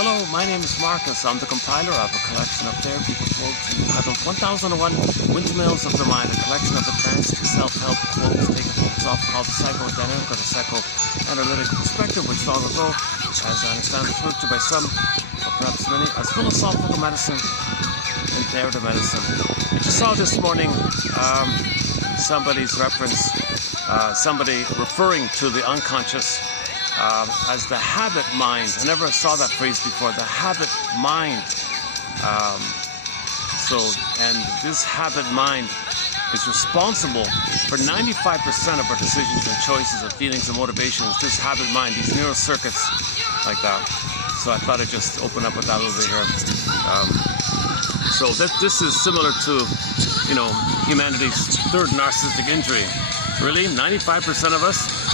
Hello, my name is Marcus. I'm the compiler of a collection of therapy quotes entitled 1001 Windmills of the Mind, a collection of advanced self-help quotes taken from called the psychodynamic or the psychoanalytic perspective, which long ago, as I understand, referred to by some, or perhaps many, as philosophical medicine and narrative medicine. I just saw this morning somebody's reference, somebody referring to the unconscious as the habit mind. I never saw that phrase before, the habit mind. And this habit mind is responsible for 95% of our decisions and choices and feelings and motivations. This habit mind, these neural circuits like that. So I thought I'd just open up with that a little bit here. So this is similar to, humanity's third narcissistic injury. Really, 95% of us,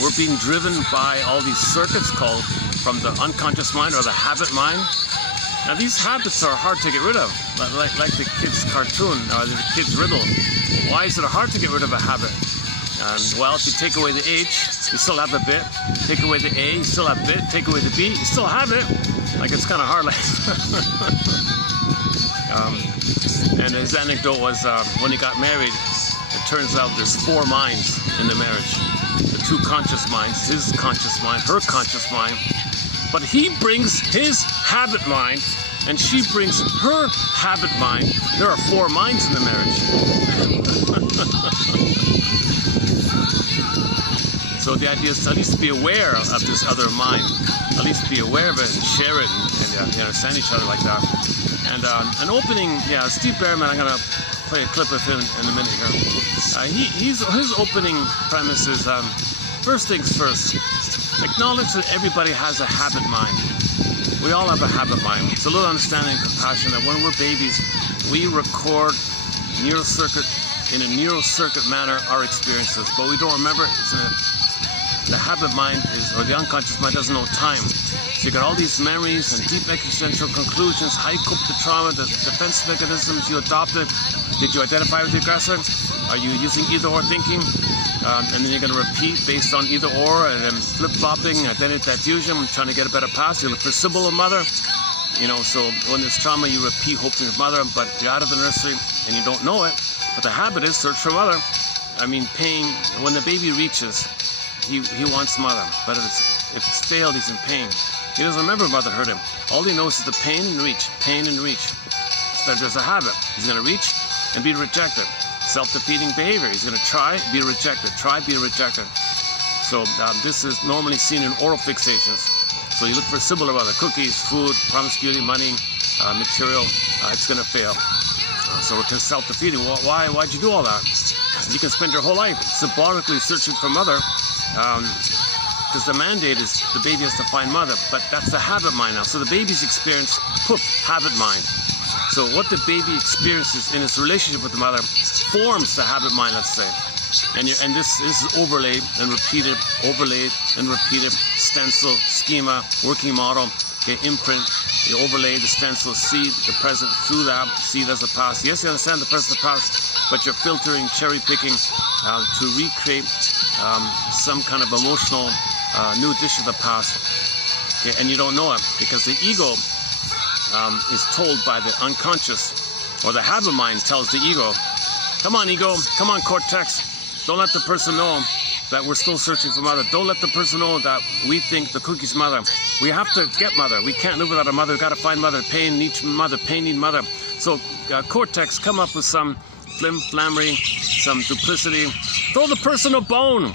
we're being driven by all these circuits called from the unconscious mind or the habit mind. Now these habits are hard to get rid of, like the kid's cartoon or the kid's riddle. Why is it hard to get rid of a habit? Well, if you take away the H, you still have the bit. Take away the A, you still have bit. Take away the B, you still have it. Like it's kind of hard. And his anecdote was when he got married, it turns out there's 4 minds in the marriage. The 2 conscious minds, his conscious mind, her conscious mind. But he brings his habit mind, and she brings her habit mind. There are 4 minds in the marriage. So the idea is to at least be aware of this other mind. At least be aware of it and share it and understand each other like that. And an opening, Steve Behrman, I'm going to play a clip of him in a minute here. His opening premise is, first things first, acknowledge that everybody has a habit mind. We all have a habit mind. It's a little understanding and compassion that when we're babies, we record in a neural circuit manner our experiences, but we don't remember. The habit mind or the unconscious mind doesn't know time. So you got all these memories and deep existential conclusions, how you cope with the trauma, the defense mechanisms you adopted. Did you identify with the aggressor? Are you using either or thinking? And then you're going to repeat based on either or, and then flip-flopping, identity diffusion, trying to get a better past. You look for a symbol of mother. So when there's trauma, you repeat hopes in your mother, but you're out of the nursery and you don't know it. But the habit is search for mother. Pain, when the baby reaches, he wants mother, but if it's failed, he's in pain. He doesn't remember mother hurt him. All he knows is the pain and reach, pain and reach. So there's a habit. He's going to reach and be rejected. Self-defeating behavior. He's going to try, be rejected. Try, be rejected. So this is normally seen in oral fixations. So you look for a symbol of other cookies, food, promiscuity, money, material. It's going to fail. So we're self-defeating. Why'd you do all that? You can spend your whole life symbolically searching for mother. Because the mandate is the baby has to find mother, but that's the habit mind now. So the baby's experience, poof, habit mind. So what the baby experiences in its relationship with the mother forms the habit mind, let's say. And this is overlaid and repeated, overlaid and repeated, stencil, schema, working model, imprint. You overlay the stencil, see the present through that, see it as the past. Yes, you understand the present, the past, but you're filtering, cherry picking to recreate some kind of emotional new dish of the past. Okay, and you don't know it because the ego is told by the unconscious, or the habit mind tells the ego, come on ego, come on cortex, don't let the person know that we're still searching for mother. Don't let the person know that we think the cookie's mother. We have to get mother. We can't live without a mother. We've got to find mother. Pain needs mother. Pain needs mother. So cortex, come up with some flammery, some duplicity. Throw the person a bone.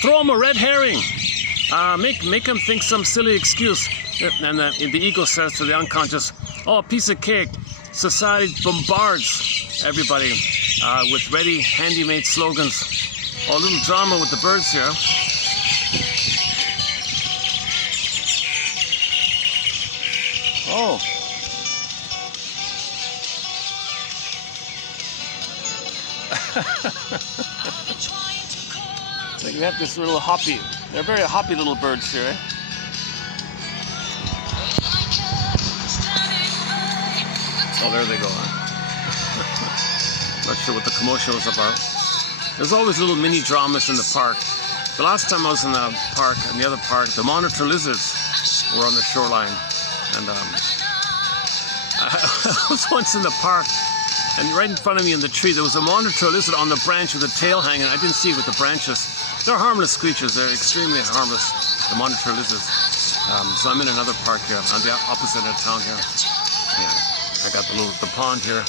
Throw him a red herring. Make him think some silly excuse. And the ego says to the unconscious, oh, a piece of cake. Society bombards everybody with ready, handy-made slogans. Oh, a little drama with the birds here. Oh. So you have this little hoppy. They're very hoppy little birds here, eh? Oh, there they go. Not sure what the commotion was about. There's always little mini dramas in the park. The last time I was in the park, in the other park, the monitor lizards were on the shoreline. And I was once in the park, and right in front of me in the tree, there was a monitor lizard on the branch with the tail hanging. I didn't see it with the branches. They're harmless creatures. They're extremely harmless, the monitor lizards. So I'm in another park here, on the opposite end of town here. Yeah, I got the pond here.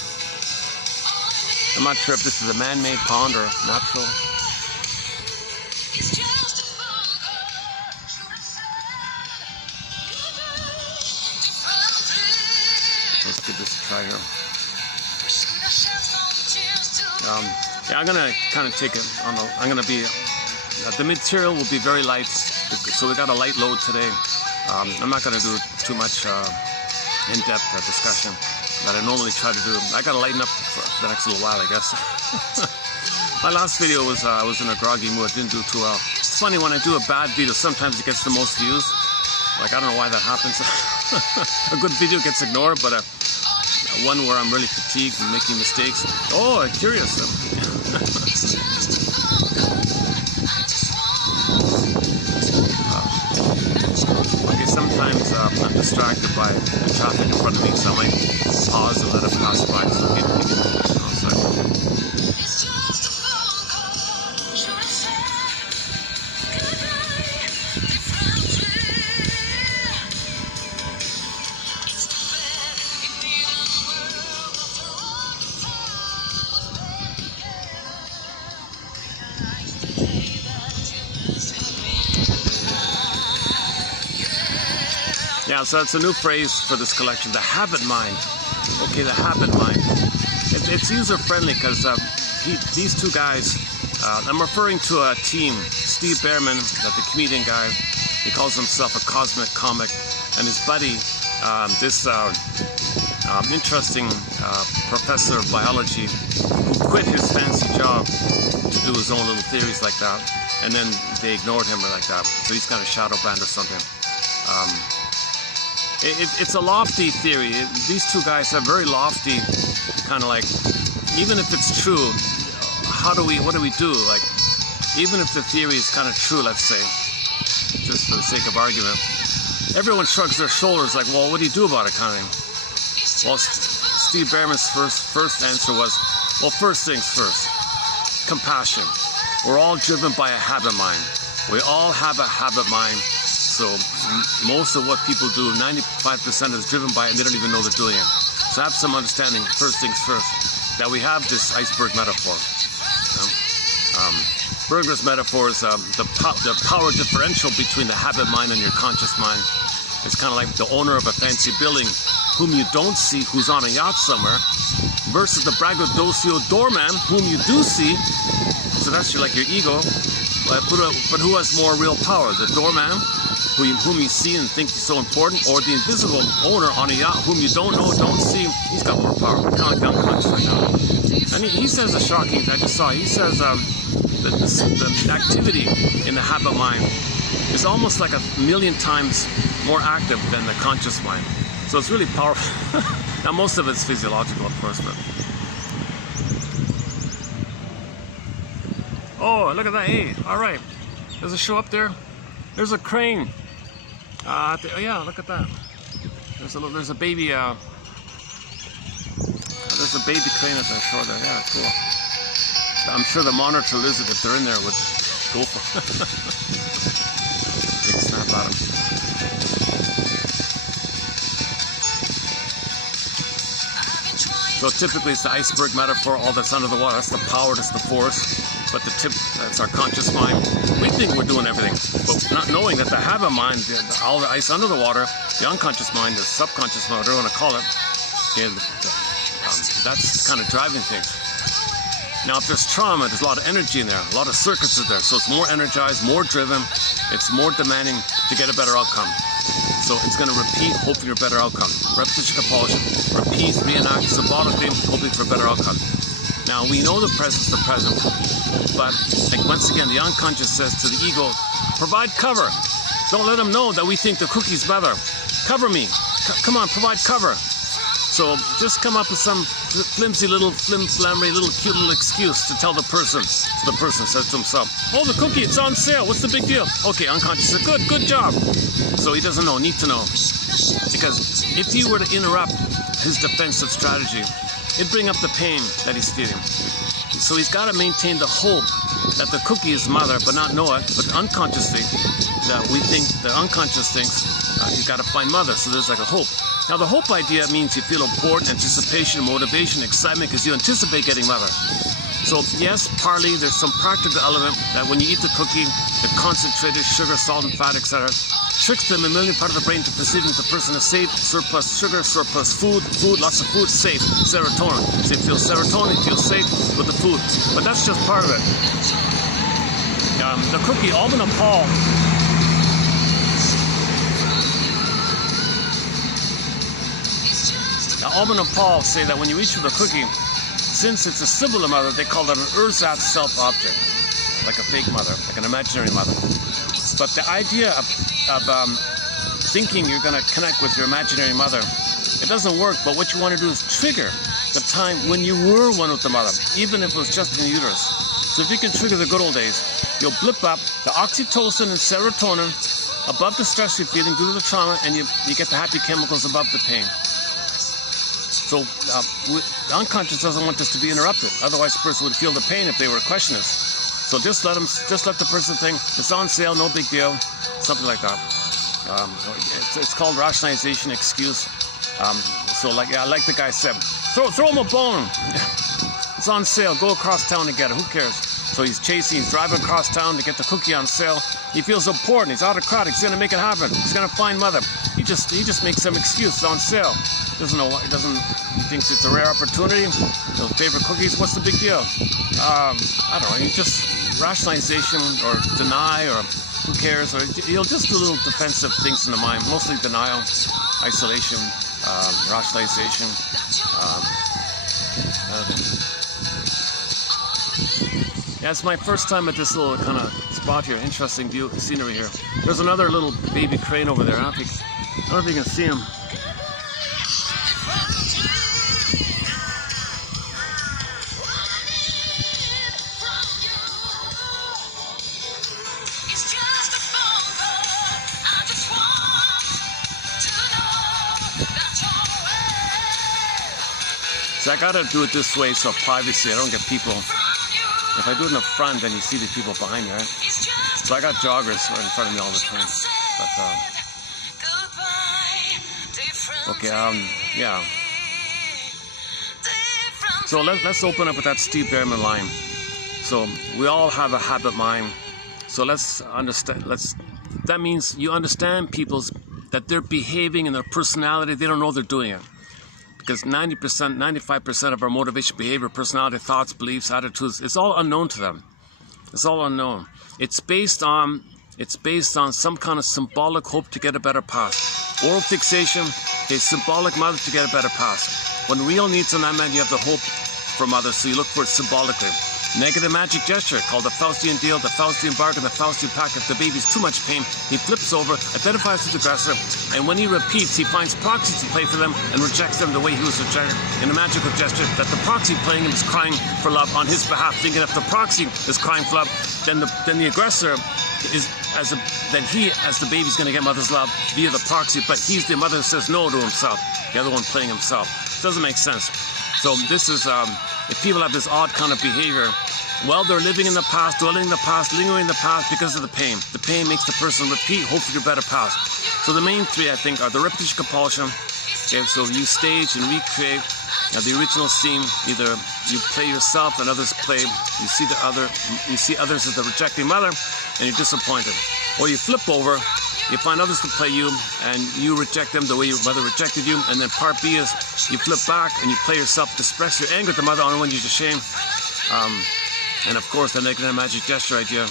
I'm not sure if this is a man-made pond or natural. Let's give this a try here. Yeah, I'm gonna kind of take it on the. I'm gonna be. The material will be very light, so we got a light load today. I'm not gonna do too much in-depth discussion that I normally try to do. I gotta lighten up for the next little while, I guess. My last video was I was in a groggy mood, didn't do too well. It's funny, when I do a bad video, sometimes it gets the most views. Like, I don't know why that happens. A good video gets ignored, but one where I'm really fatigued and making mistakes. Oh, I'm curious. Okay, sometimes I'm distracted by the traffic in front of me, so I might pause and let it pass by. So give me a second. Yeah, so it's a new phrase for this collection, the habit mind. Okay, the habit mind. It's user-friendly because these two guys, I'm referring to a team, Steve Behrman, the comedian guy, he calls himself a cosmic comic, and his buddy, this interesting professor of biology who quit his fancy job to do his own little theories like that, and then they ignored him like that, so he's kind of shadow banned or something. It's a lofty theory. These two guys have very lofty, kind of like, even if it's true, what do we do? Like, even if the theory is kind of true, let's say, just for the sake of argument, everyone shrugs their shoulders like, well, what do you do about it, kind of thing? Well, Steve Behrman's first answer was, well, first things first, compassion. We're all driven by a habit mind. We all have a habit mind. So most of what people do, 95% is driven by it, and they don't even know they're doing it. So have some understanding, first things first, that we have this iceberg metaphor. Berger's metaphor is the power differential between the habit mind and your conscious mind. It's kind of like the owner of a fancy building whom you don't see, who's on a yacht somewhere, versus the braggadocio doorman whom you do see. So that's like your ego. But who has more real power, the doorman, whom you see and think is so important, or the invisible owner on a yacht whom you don't know, don't see? He's got more power, kind of like the unconscious right now. And he says a shocking, I just saw, he says the activity in the habit mind is almost like 1,000,000 times more active than the conscious mind. So it's really powerful. Now most of it's physiological, of course, but... Oh, look at that, hey, all right. There's a show up there. There's a crane. Oh yeah, look at that. There's a baby there's a baby crane at the shore there. Yeah, cool. I'm sure the monitor lizard, if they're in there, would go for it. Big snap at him. So typically it's the iceberg metaphor, all that's under the water, that's the power, that's the force. But the tip, that's our conscious mind. We think we're doing everything, but not knowing that the habit mind, all the ice under the water, the unconscious mind, the subconscious mind, whatever you want to call it, that's kind of driving things. Now, if there's trauma, there's a lot of energy in there, a lot of circuits are there, so it's more energized, more driven, it's more demanding to get a better outcome. So it's going to repeat, hoping for a better outcome. Repetition, compulsion, repeat, reenact symbolically, hoping for a better outcome. Now, we know the present's the present, but like once again, the unconscious says to the ego, provide cover. Don't let them know that we think the cookie's better. Cover me. Come on, provide cover. So just come up with some flimsy little, flim-flammery, little cute little excuse to tell the person. So the person says to himself, oh, the cookie, it's on sale. What's the big deal? Okay, unconscious said, good job. So he doesn't know, need to know. Because if you were to interrupt his defensive strategy, it'd bring up the pain that he's feeling. So he's got to maintain the hope that the cookie is mother, but not know it, but unconsciously, that we think, the unconscious thinks, you've got to find mother, so there's like a hope. Now the hope idea means you feel important, anticipation, motivation, excitement, because you anticipate getting mother. So yes, partly there's some practical element that when you eat the cookie, the concentrated sugar, salt, and fat, etc., tricks the mammalian part of the brain to perceiving the person is safe, surplus sugar, surplus food, lots of food, safe, serotonin. So you feel serotonin, you feel safe with the food. But that's just part of it. The cookie, Alban and Paul, Alban and Paul say that when you eat the cookie, since it's a symbol of mother, they call it an ersatz self-object, like a fake mother, like an imaginary mother. But the idea of thinking you're going to connect with your imaginary mother, it doesn't work. But what you want to do is trigger the time when you were one with the mother, even if it was just in the uterus. So if you can trigger the good old days, you'll blip up the oxytocin and serotonin above the stress you're feeling due to the trauma, and you get the happy chemicals above the pain. So the unconscious doesn't want this to be interrupted. Otherwise, the person would feel the pain if they were questioning this. So just let the person think it's on sale, no big deal, something like that. It's called rationalization excuse. So like the guy said, throw him a bone. It's on sale. Go across town to get it. Who cares? So he's driving across town to get the cookie on sale. He feels important. He's autocratic. He's gonna make it happen. He's gonna find mother. He just makes some excuse. It's on sale. He thinks it's a rare opportunity. Those favorite cookies. What's the big deal? I don't know. He just rationalization or deny or who cares? Or he'll just do little defensive things in the mind. Mostly denial, isolation, rationalization. Yeah, it's my first time at this little kind of spot here. Interesting view, scenery here. There's another little baby crane over there. I don't know if you can see him. So I gotta do it this way so privacy, I don't get people. If I do it in the front, then you see the people behind me, right? So I got joggers right in front of me all the time. But, okay, yeah. So let's open up with that Steve Byrne line. So we all have a habit mind. So let's understand, that means you understand that they're behaving in their personality, they don't know they're doing it. Because 90%, 95% of our motivation, behavior, personality, thoughts, beliefs, attitudes, it's all unknown to them. It's all unknown. It's based on some kind of symbolic hope to get a better past. Oral fixation, a symbolic mother to get a better past. When real needs are not met, you have the hope from others, so you look for it symbolically. Negative magic gesture called the Faustian deal, the Faustian bargain, the Faustian pact. If the baby's too much pain, he flips over, identifies with the aggressor, and when he repeats, he finds proxies to play for them and rejects them the way he was rejected in a magical gesture that the proxy playing him is crying for love on his behalf, thinking if the proxy is crying for love, then the aggressor is as the baby's going to get mother's love via the proxy, but he's the mother who says no to himself, the other one playing himself. It doesn't make sense. So this is, if people have this odd kind of behavior, well, they're living in the past, dwelling in the past, lingering in the past because of the pain. The pain makes the person repeat, hopefully to better past. So the main three, I think, are the repetition compulsion. Okay, so you stage and recreate the original scene. Either you play yourself and others play. You see others as the rejecting mother, and you're disappointed. Or you flip over. You find others to play you, and you reject them the way your mother rejected you. And then part B is you flip back and you play yourself to express your anger at the mother, only when you're ashamed. And of course, the negative magic gesture idea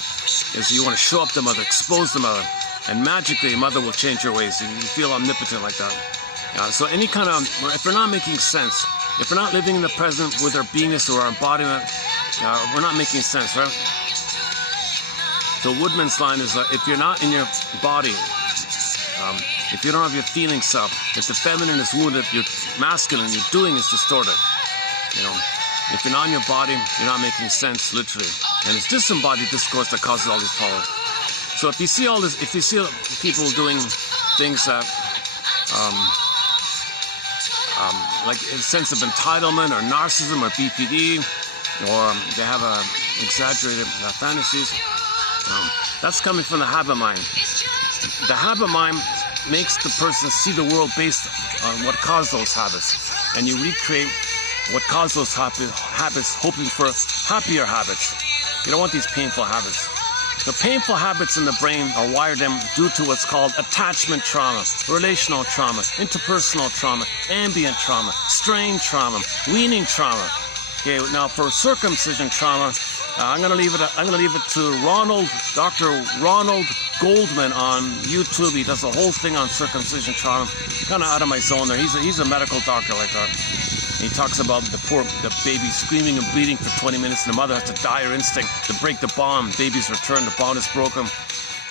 is you want to show up the mother, expose the mother, and magically, your mother will change your ways. You feel omnipotent like that. So any kind of, if we're not making sense, if we're not living in the present with our beingness or our embodiment, we're not making sense, right? So Woodman's line is if you're not in your body, If you don't have your feelings up, if the feminine is wounded, your masculine, your doing is distorted. You know, if you're not in your body, you're not making sense, literally. And it's disembodied discourse that causes all these problems. So if you see all this, if you see people doing things that, like a sense of entitlement or narcissism or BPD, or they have exaggerated fantasies, that's coming from the habit mind. The habit mind makes the person see the world based on what caused those habits, and you recreate what caused those habits, hoping for happier habits. You don't want these painful habits. The painful habits in the brain are wired in due to what's called attachment trauma, relational trauma, interpersonal trauma, ambient trauma, strain trauma, weaning trauma. Okay, now for circumcision trauma, I'm gonna leave it to Dr. Ronald Goldman on YouTube. He does a whole thing on circumcision trauma. Kind of out of my zone there. He's a medical doctor like that. He talks about the baby screaming and bleeding for 20 minutes, and the mother has to dire instinct to break the bond. Baby's return, the bond is broken,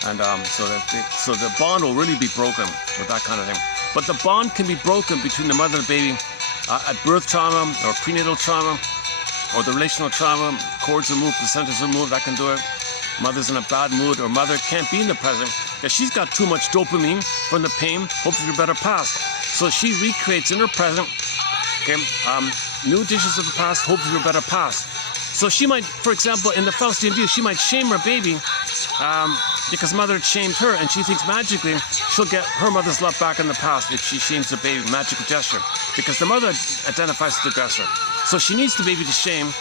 and so the bond will really be broken with that kind of thing. But the bond can be broken between the mother and the baby at birth trauma or prenatal trauma, or the relational trauma, cords removed, placentas removed. That can do it. Mother's in a bad mood, or mother can't be in the present because she's got too much dopamine from the pain, hoping for a better past. So she recreates in her present. Okay, new dishes of the past, hoping for a better past. So she might, for example, in the Faustian view, she might shame her baby because mother shamed her, and she thinks magically she'll get her mother's love back in the past if she shames the baby, magical gesture, because the mother identifies as the aggressor. So she needs the baby to shame,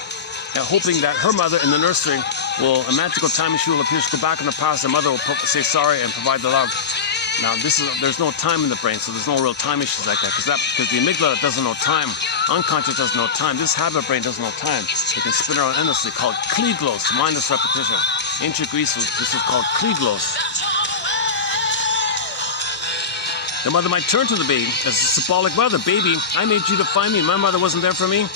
hoping that her mother in the nursery will, a magical time machine will appear, she'll go back in the past, and mother will say sorry and provide the love. Now, there's no time in the brain, so there's no real time issues like that, because the amygdala doesn't know time. Unconscious doesn't know time. This habit brain doesn't know time. It can spin around endlessly, called kliglos, mindless repetition. Ancient Greece, this was called kliglos. The mother might turn to the baby as a symbolic mother. Baby, I made you to find me. My mother wasn't there for me.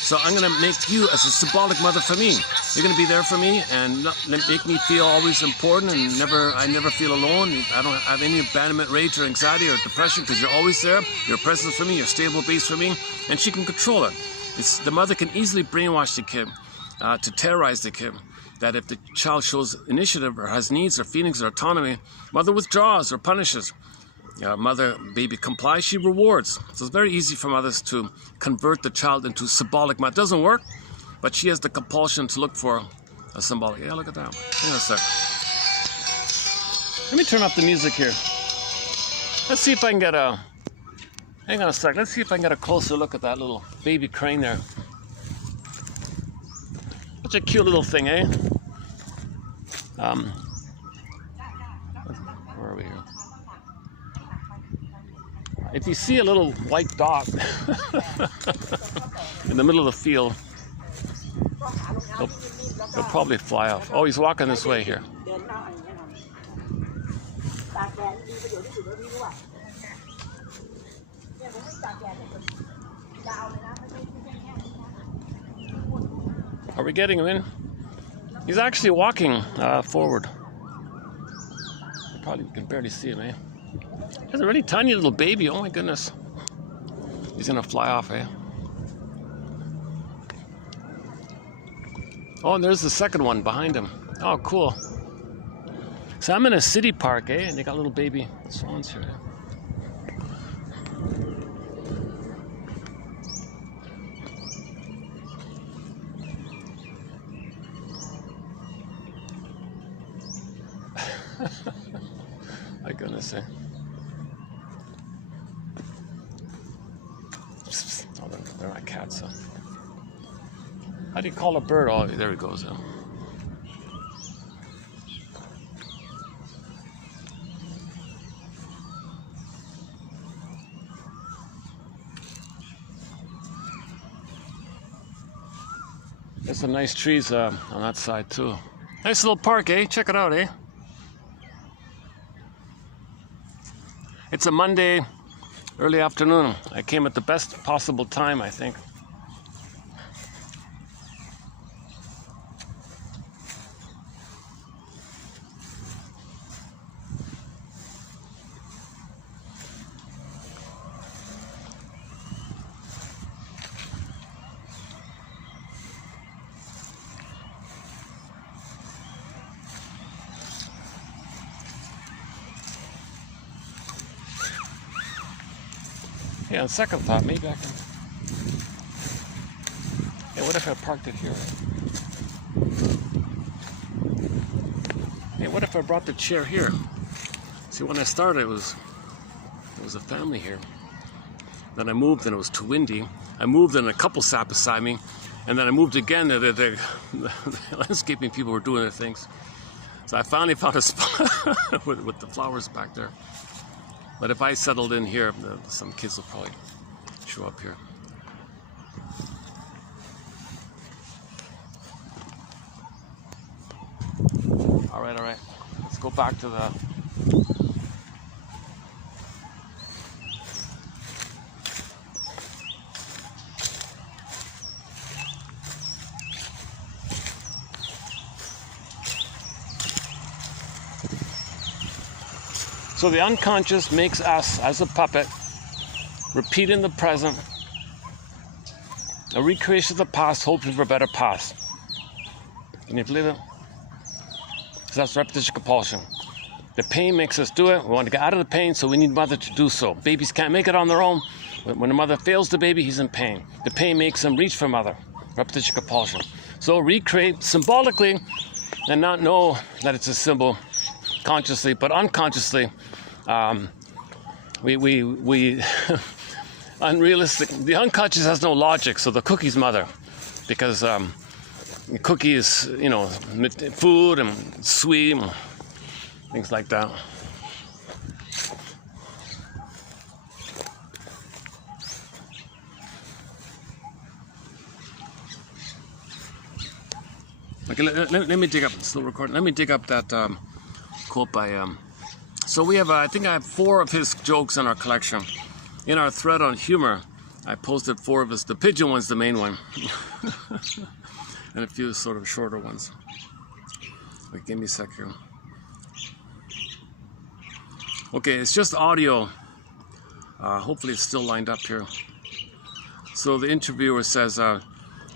So I'm going to make you as a symbolic mother for me. You're going to be there for me and make me feel always important, and I never feel alone. I don't have any abandonment, rage, or anxiety, or depression, because you're always there. You're a presence for me. You're a stable base for me. And she can control it. The mother can easily brainwash the kid to terrorize the kid. That if the child shows initiative or has needs or feelings or autonomy, mother withdraws or punishes. Mother, baby complies, she rewards. So it's very easy for mothers to convert the child into symbolic mother. It doesn't work, but she has the compulsion to look for a symbolic. Yeah, look at that. Hang on a sec. Let me turn up the music here. Let's see if I can get a... Hang on a sec. Let's see if I can get a closer look at that little baby crane there. Such a cute little thing, eh? Where are we here? If you see a little white dot in the middle of the field, he'll probably fly off. Oh, he's walking this way here. Are we getting him in? He's actually walking forward. You probably can barely see him, eh? He's a really tiny little baby. Oh my goodness. He's gonna fly off, eh? Oh, and there's the second one behind him. Oh, cool. So I'm in a city park, eh? And they got little baby swans here. My goodness, eh? Oh, they're my cats, huh? How do you call a bird? Oh, there he goes, huh? There's some nice trees on that side, too. Nice little park, eh? Check it out, eh? It's a Monday, early afternoon. I came at the best possible time, I think. Yeah, on second thought, maybe I can... Yeah, what if I parked it here? Hey, what if I brought the chair here? See, when I started, there was a family here. Then I moved, and it was too windy. I moved, and a couple sat beside me. And then I moved again. The landscaping people were doing their things. So I finally found a spot with the flowers back there. But if I settled in here, some kids will probably show up here. All right. Let's go back to the... So the unconscious makes us, as a puppet, repeat in the present, a recreation of the past, hoping for a better past. Can you believe it? So that's repetition compulsion. The pain makes us do it. We want to get out of the pain, so we need mother to do so. Babies can't make it on their own. When the mother fails the baby, he's in pain. The pain makes him reach for mother. Repetition compulsion. So recreate symbolically and not know that it's a symbol consciously, but unconsciously. We unrealistic. The unconscious has no logic, so the cookie's mother, because the cookie is, you know, food and sweet and things like that. Okay, let me dig up. Still recording. Let me dig up that quote by. So we have, I think I have 4 of his jokes in our collection. In our thread on humor, I posted 4 of his. The pigeon one's the main one, and a few sort of shorter ones. Wait, give me a sec here. Okay, it's just audio. Hopefully it's still lined up here. So the interviewer says,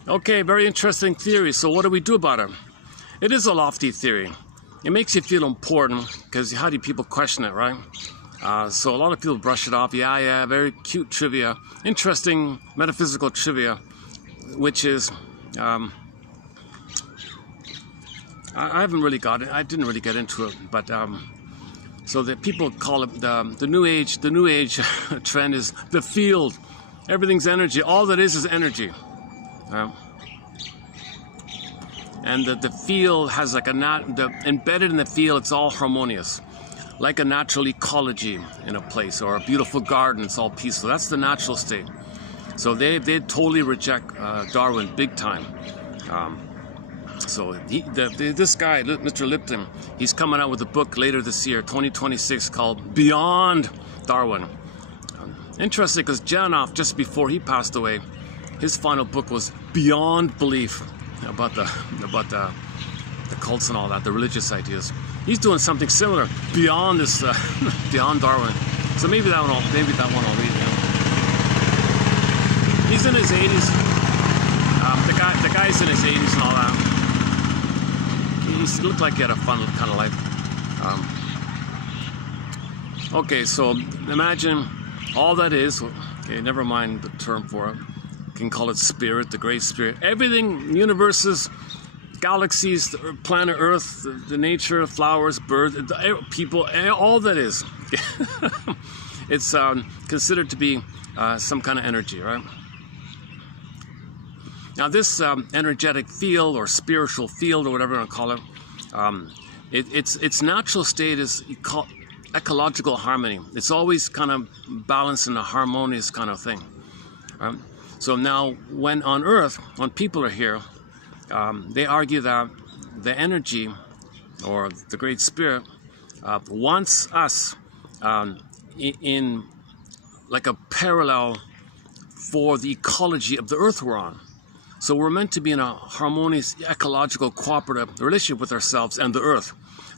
okay, very interesting theory. So what do we do about it? It is a lofty theory. It makes you feel important, because how do people question it, right? So a lot of people brush it off. Yeah, very cute trivia. Interesting metaphysical trivia, which is, I haven't really got it. I didn't really get into it, but so the people call it the new age. The new age trend is the field. Everything's energy. All that is energy. And the field has like embedded in the field, it's all harmonious, like a natural ecology in a place, or a beautiful garden. It's all peaceful. That's the natural state. So they totally reject Darwin big time. So this guy, Mr. Lipton, he's coming out with a book later this year, 2026, called Beyond Darwin. Interesting, because Janoff, just before he passed away, his final book was Beyond Belief, about the cults and all that, the religious ideas. He's doing something similar beyond this, beyond Darwin. So maybe that one will read. He's in his 80s. The guy's in his 80s and all that. He looked like he had a fun kind of life. Okay, so imagine all that is. Okay, never mind the term for it. You can call it spirit, the great spirit. Everything, universes, galaxies, the planet Earth, the nature, flowers, birds, people, all that is. It's considered to be some kind of energy, right? Now this energetic field, or spiritual field, or whatever you want to call it, its natural state is called ecological harmony. It's always kind of balanced in a harmonious kind of thing. Right? So now, when on Earth, when people are here, they argue that the energy, or the Great Spirit, wants us in like a parallel for the ecology of the Earth we're on. So we're meant to be in a harmonious, ecological, cooperative relationship with ourselves and the Earth,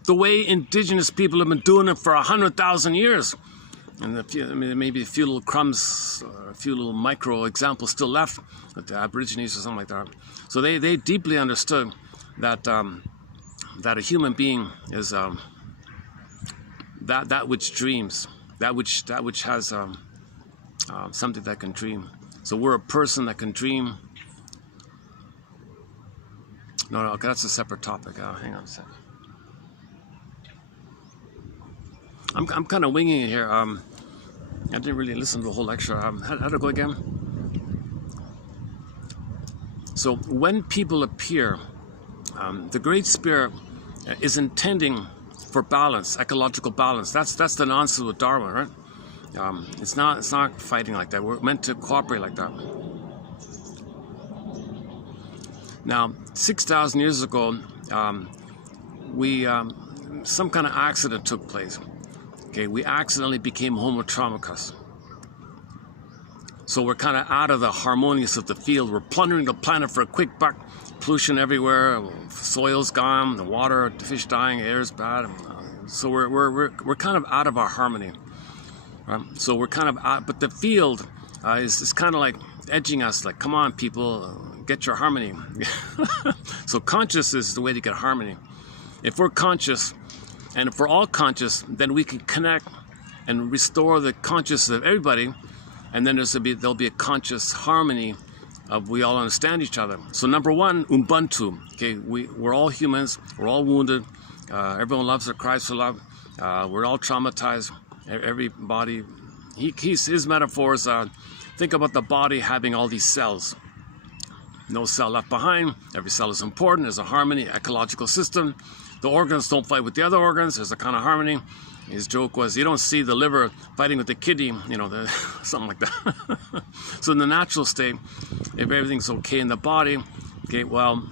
the way indigenous people have been doing it for 100,000 years. And maybe a few little crumbs, a few little micro examples still left with the Aborigines or something like that. So they deeply understood that that a human being is that which dreams, that which has something that can dream. So we're a person that can dream. No, okay, that's a separate topic. Hang on a second. I'm kind of winging it here. I didn't really listen to the whole lecture. How to go again? So when people appear, the Great Spirit is intending for balance, ecological balance. That's the nonsense with Darwin, right? It's not fighting like that. We're meant to cooperate like that. Now, 6,000 years ago, some kind of accident took place. Okay, we accidentally became Homo economicus. So we're kind of out of the harmonious of the field. We're plundering the planet for a quick buck. Pollution everywhere. Soil's gone. The water, the fish dying. Air's bad. So we're kind of out of our harmony. Right? So we're kind of out, but the field is kind of like edging us. Like, come on, people, get your harmony. So conscious is the way to get harmony. If we're conscious, and if we're all conscious, then we can connect and restore the consciousness of everybody. And then there'll be a conscious harmony of we all understand each other. So number one, Ubuntu. Okay, we're all humans. We're all wounded. Everyone loves or cries for love. We're all traumatized. Everybody. His metaphors. Think about the body having all these cells. No cell left behind. Every cell is important. There's a harmony, ecological system. The organs don't fight with the other organs. There's a kind of harmony. His joke was, you don't see the liver fighting with the kidney, something like that. So in the natural state, if everything's okay in the body, okay, well,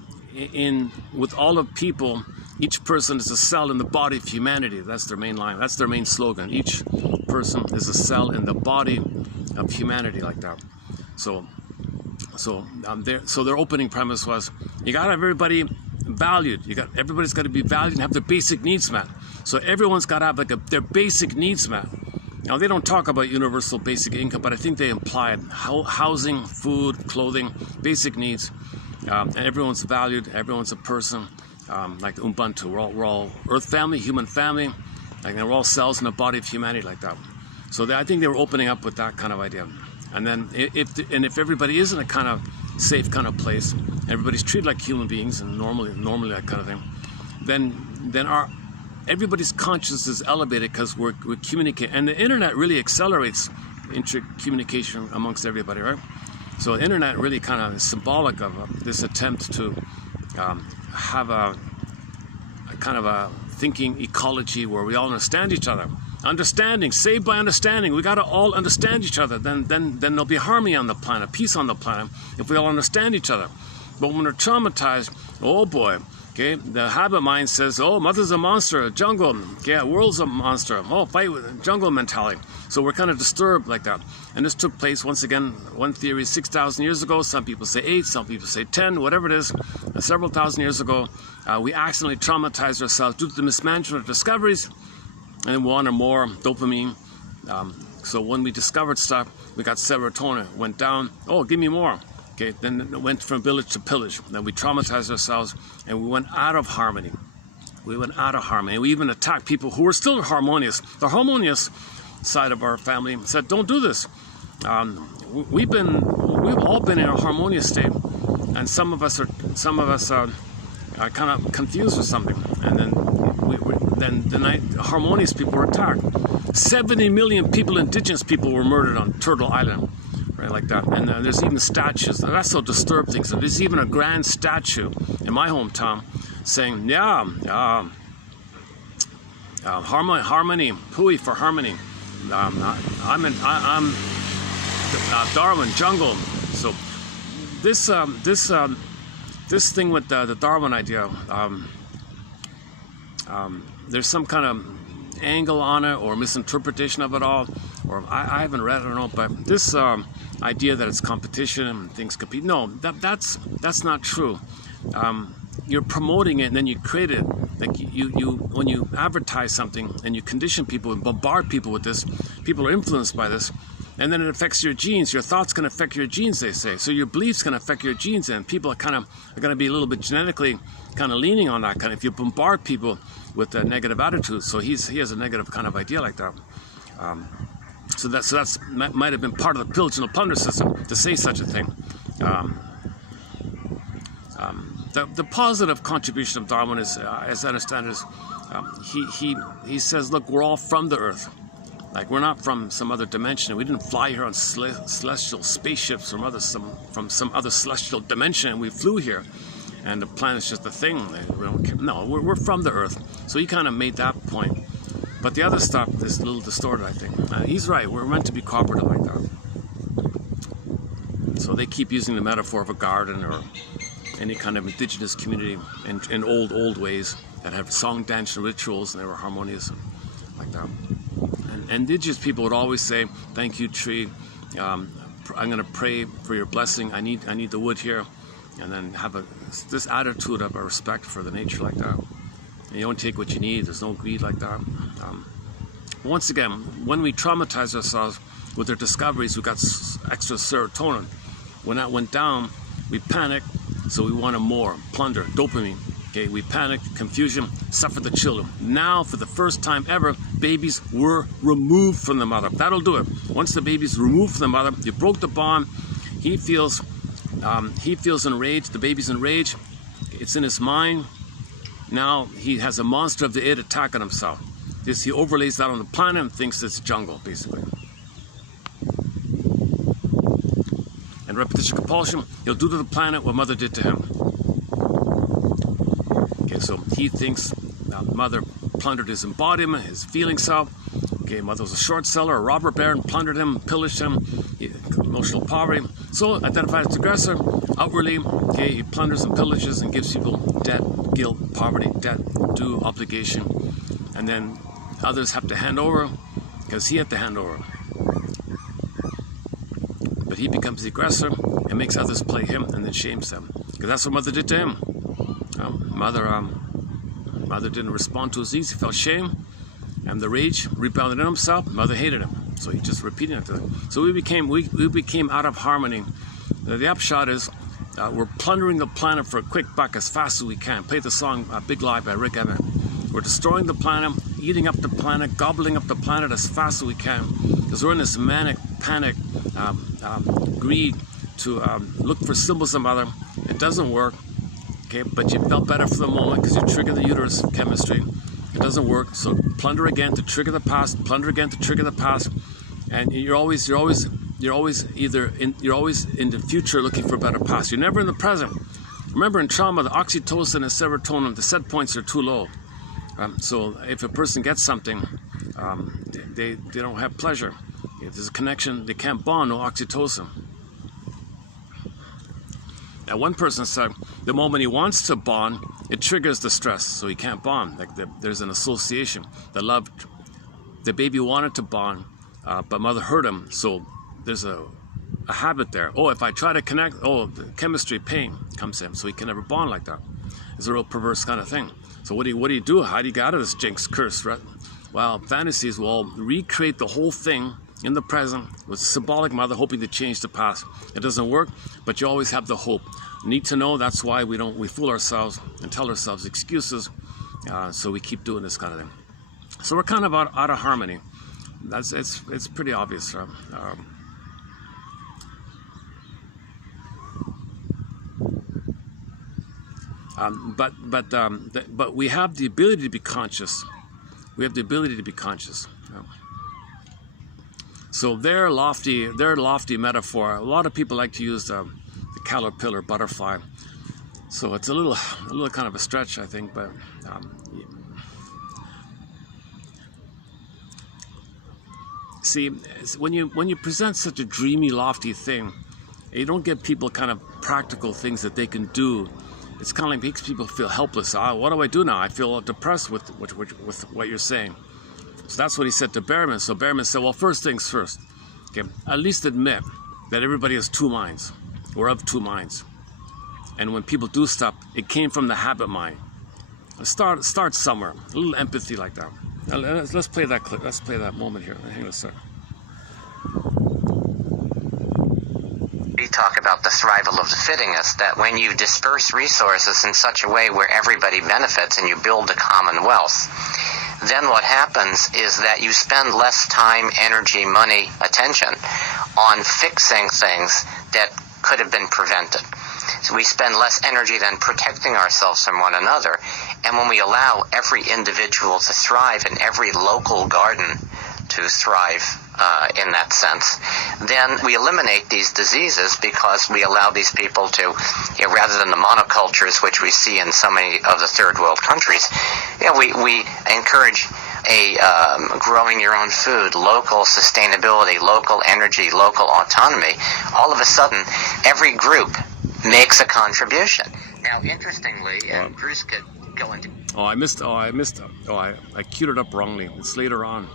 with all of people, each person is a cell in the body of humanity. That's their main line. That's their main slogan. Each person is a cell in the body of humanity, like that. So their opening premise was, you got to have everybody valued. Everybody's got to be valued and have their basic needs met. So everyone's got to have their basic needs met. Now they don't talk about universal basic income, but I think they imply housing, food, clothing, basic needs. And everyone's valued. Everyone's a person, like Ubuntu. We're all Earth family, human family. Like we're all cells in the body of humanity, like that. So I think they were opening up with that kind of idea. And then if everybody is in a kind of safe kind of place, everybody's treated like human beings and normally that kind of thing, then everybody's consciousness is elevated because we're communicating, and the internet really accelerates intercommunication amongst everybody, right? So the internet really kind of is symbolic of this attempt to have a kind of a thinking ecology where we all understand each other. Understanding, saved by understanding. We got to all understand each other. Then there'll be harmony on the planet, peace on the planet, if we all understand each other. But when we're traumatized, oh boy, okay, the habit mind says, oh, mother's a monster, jungle, yeah, world's a monster, oh, fight with jungle mentality. So we're kind of disturbed like that. And this took place, once again, one theory 6,000 years ago. Some people say 8, some people say 10, whatever it is. Several thousand years ago, we accidentally traumatized ourselves due to the mismanagement of discoveries. And then we wanted more dopamine. So when we discovered stuff, we got serotonin, went down. Oh, give me more. Okay, then it went from village to pillage. Then we traumatized ourselves, and we went out of harmony. We went out of harmony. We even attacked people who were still harmonious. The harmonious side of our family said, "Don't do this." We've all been in a harmonious state, and some of us are kind of confused with something, and then the night harmonious people were attacked. 70 million people, indigenous people, were murdered on Turtle Island, right, like that. And there's even statues. That's what disturbed things. So there's even a grand statue in my hometown saying, harmony, hui for harmony. I'm Darwin, jungle. So this thing with the Darwin idea, there's some kind of angle on it or misinterpretation of it all, or I haven't read it, I don't know, but this idea that it's competition and things compete, no, that's not true. You're promoting it and then you create it. Like you when you advertise something and you condition people and bombard people with this, people are influenced by this, and then it affects your genes. Your thoughts can affect your genes, they say. So your beliefs can affect your genes, and people are going to be a little bit genetically kind of leaning on that kind of, if you bombard people with a negative attitude. So he has a negative kind of idea like that. So that's might have been part of the pillage and the plunder system to say such a thing. The positive contribution of Darwin is, as I understand it, is he says, look, we're all from the Earth. Like, we're not from some other dimension. We didn't fly here on celestial spaceships from some other celestial dimension. We flew here, and the planet's just a thing. No, we're from the Earth. So he kind of made that point. But the other stuff is a little distorted, I think. He's right. We're meant to be cooperative like that. So they keep using the metaphor of a garden or any kind of indigenous community in old ways that have song, dance, and rituals, and they were harmonious like that. And indigenous people would always say, "Thank you, tree. I'm going to pray for your blessing. I need the wood here," and then have this attitude of a respect for the nature like that. And you don't take what you need. There's no greed like that. Once again, when we traumatize ourselves with our discoveries, we got extra serotonin. When that went down, we panic, so we wanted more. Plunder, dopamine. Okay, we panicked, confusion, suffered the children. Now, for the first time ever, babies were removed from the mother. That'll do it. Once the baby's removed from the mother, you broke the bond. He feels enraged. The baby's enraged. It's in his mind. Now he has a monster of the id attacking himself. He overlays that on the planet and thinks it's jungle, basically. And repetition compulsion, he'll do to the planet what mother did to him. Okay, so he thinks mother plundered his embodiment, his feeling self. Okay, mother was a short seller, a robber baron, plundered him, pillaged him, emotional poverty. So identified as aggressor, outwardly, okay, he plunders and pillages and gives people debt, guilt, poverty, debt, due, obligation. And then others have to hand over because he had to hand over. But he becomes the aggressor and makes others play him and then shames them. Because that's what mother did to him. Mother didn't respond to his needs. He felt shame, and the rage rebounded in himself. Mother hated him, so he just repeated it to them. So we became out of harmony. The upshot is we're plundering the planet for a quick buck as fast as we can. Play the song "Big Lie" by Rick Evan. We're destroying the planet, eating up the planet, gobbling up the planet as fast as we can, because we're in this manic panic greed to look for symbols of mother. It doesn't work. Okay, but you felt better for the moment because you trigger the uterus chemistry. It doesn't work, so plunder again to trigger the past, plunder again to trigger the past, and you're always in the future looking for a better past. You're never in the present. Remember, in trauma, the oxytocin and serotonin, the set points are too low. So if a person gets something, they don't have pleasure. If there's a connection, they can't bond. No oxytocin. Now, one person said the moment he wants to bond, it triggers the stress, so he can't bond. Like there's an association. The baby wanted to bond, but mother hurt him, so there's a habit there. Oh, if I try to connect, the chemistry pain comes in, so he can never bond like that. It's a real perverse kind of thing. So what do you do? How do you get out of this jinx curse? Right? Well, fantasies will recreate the whole thing in the present with a symbolic mother hoping to change the past. It doesn't work, but you always have the hope. Need to know. That's why we fool ourselves and tell ourselves excuses. So we keep doing this kind of thing. So we're kind of out of harmony. It's pretty obvious. But we have the ability to be conscious. We have the ability to be conscious. So their lofty metaphor. A lot of people like to use the caterpillar butterfly. So it's a little kind of a stretch, I think. But see, when you present such a dreamy, lofty thing, you don't get people kind of practical things that they can do. It's kind of like makes people feel helpless. What do I do now? I feel depressed with what you're saying. So that's what he said to Behrman. So Behrman said, well, first things first. Okay, at least admit that everybody has two minds. We're of two minds. And when people do stuff, it came from the habit mind. Start somewhere. A little empathy like that. Now, let's play that clip. Let's play that moment here. Hang on a second. We talk about the thrival of the fittedness, that when you disperse resources in such a way where everybody benefits and you build a commonwealth, then what happens is that you spend less time, energy, money, attention on fixing things that could have been prevented. So we spend less energy than protecting ourselves from one another. And when we allow every individual to thrive and every local garden to thrive in that sense, then we eliminate these diseases because we allow these people to, rather than the monocultures which we see in so many of the third world countries, we encourage growing your own food, local sustainability, local energy, local autonomy. All of a sudden, every group makes a contribution. Now, interestingly, and Bruce could go into... I queued it up wrongly. It's later on.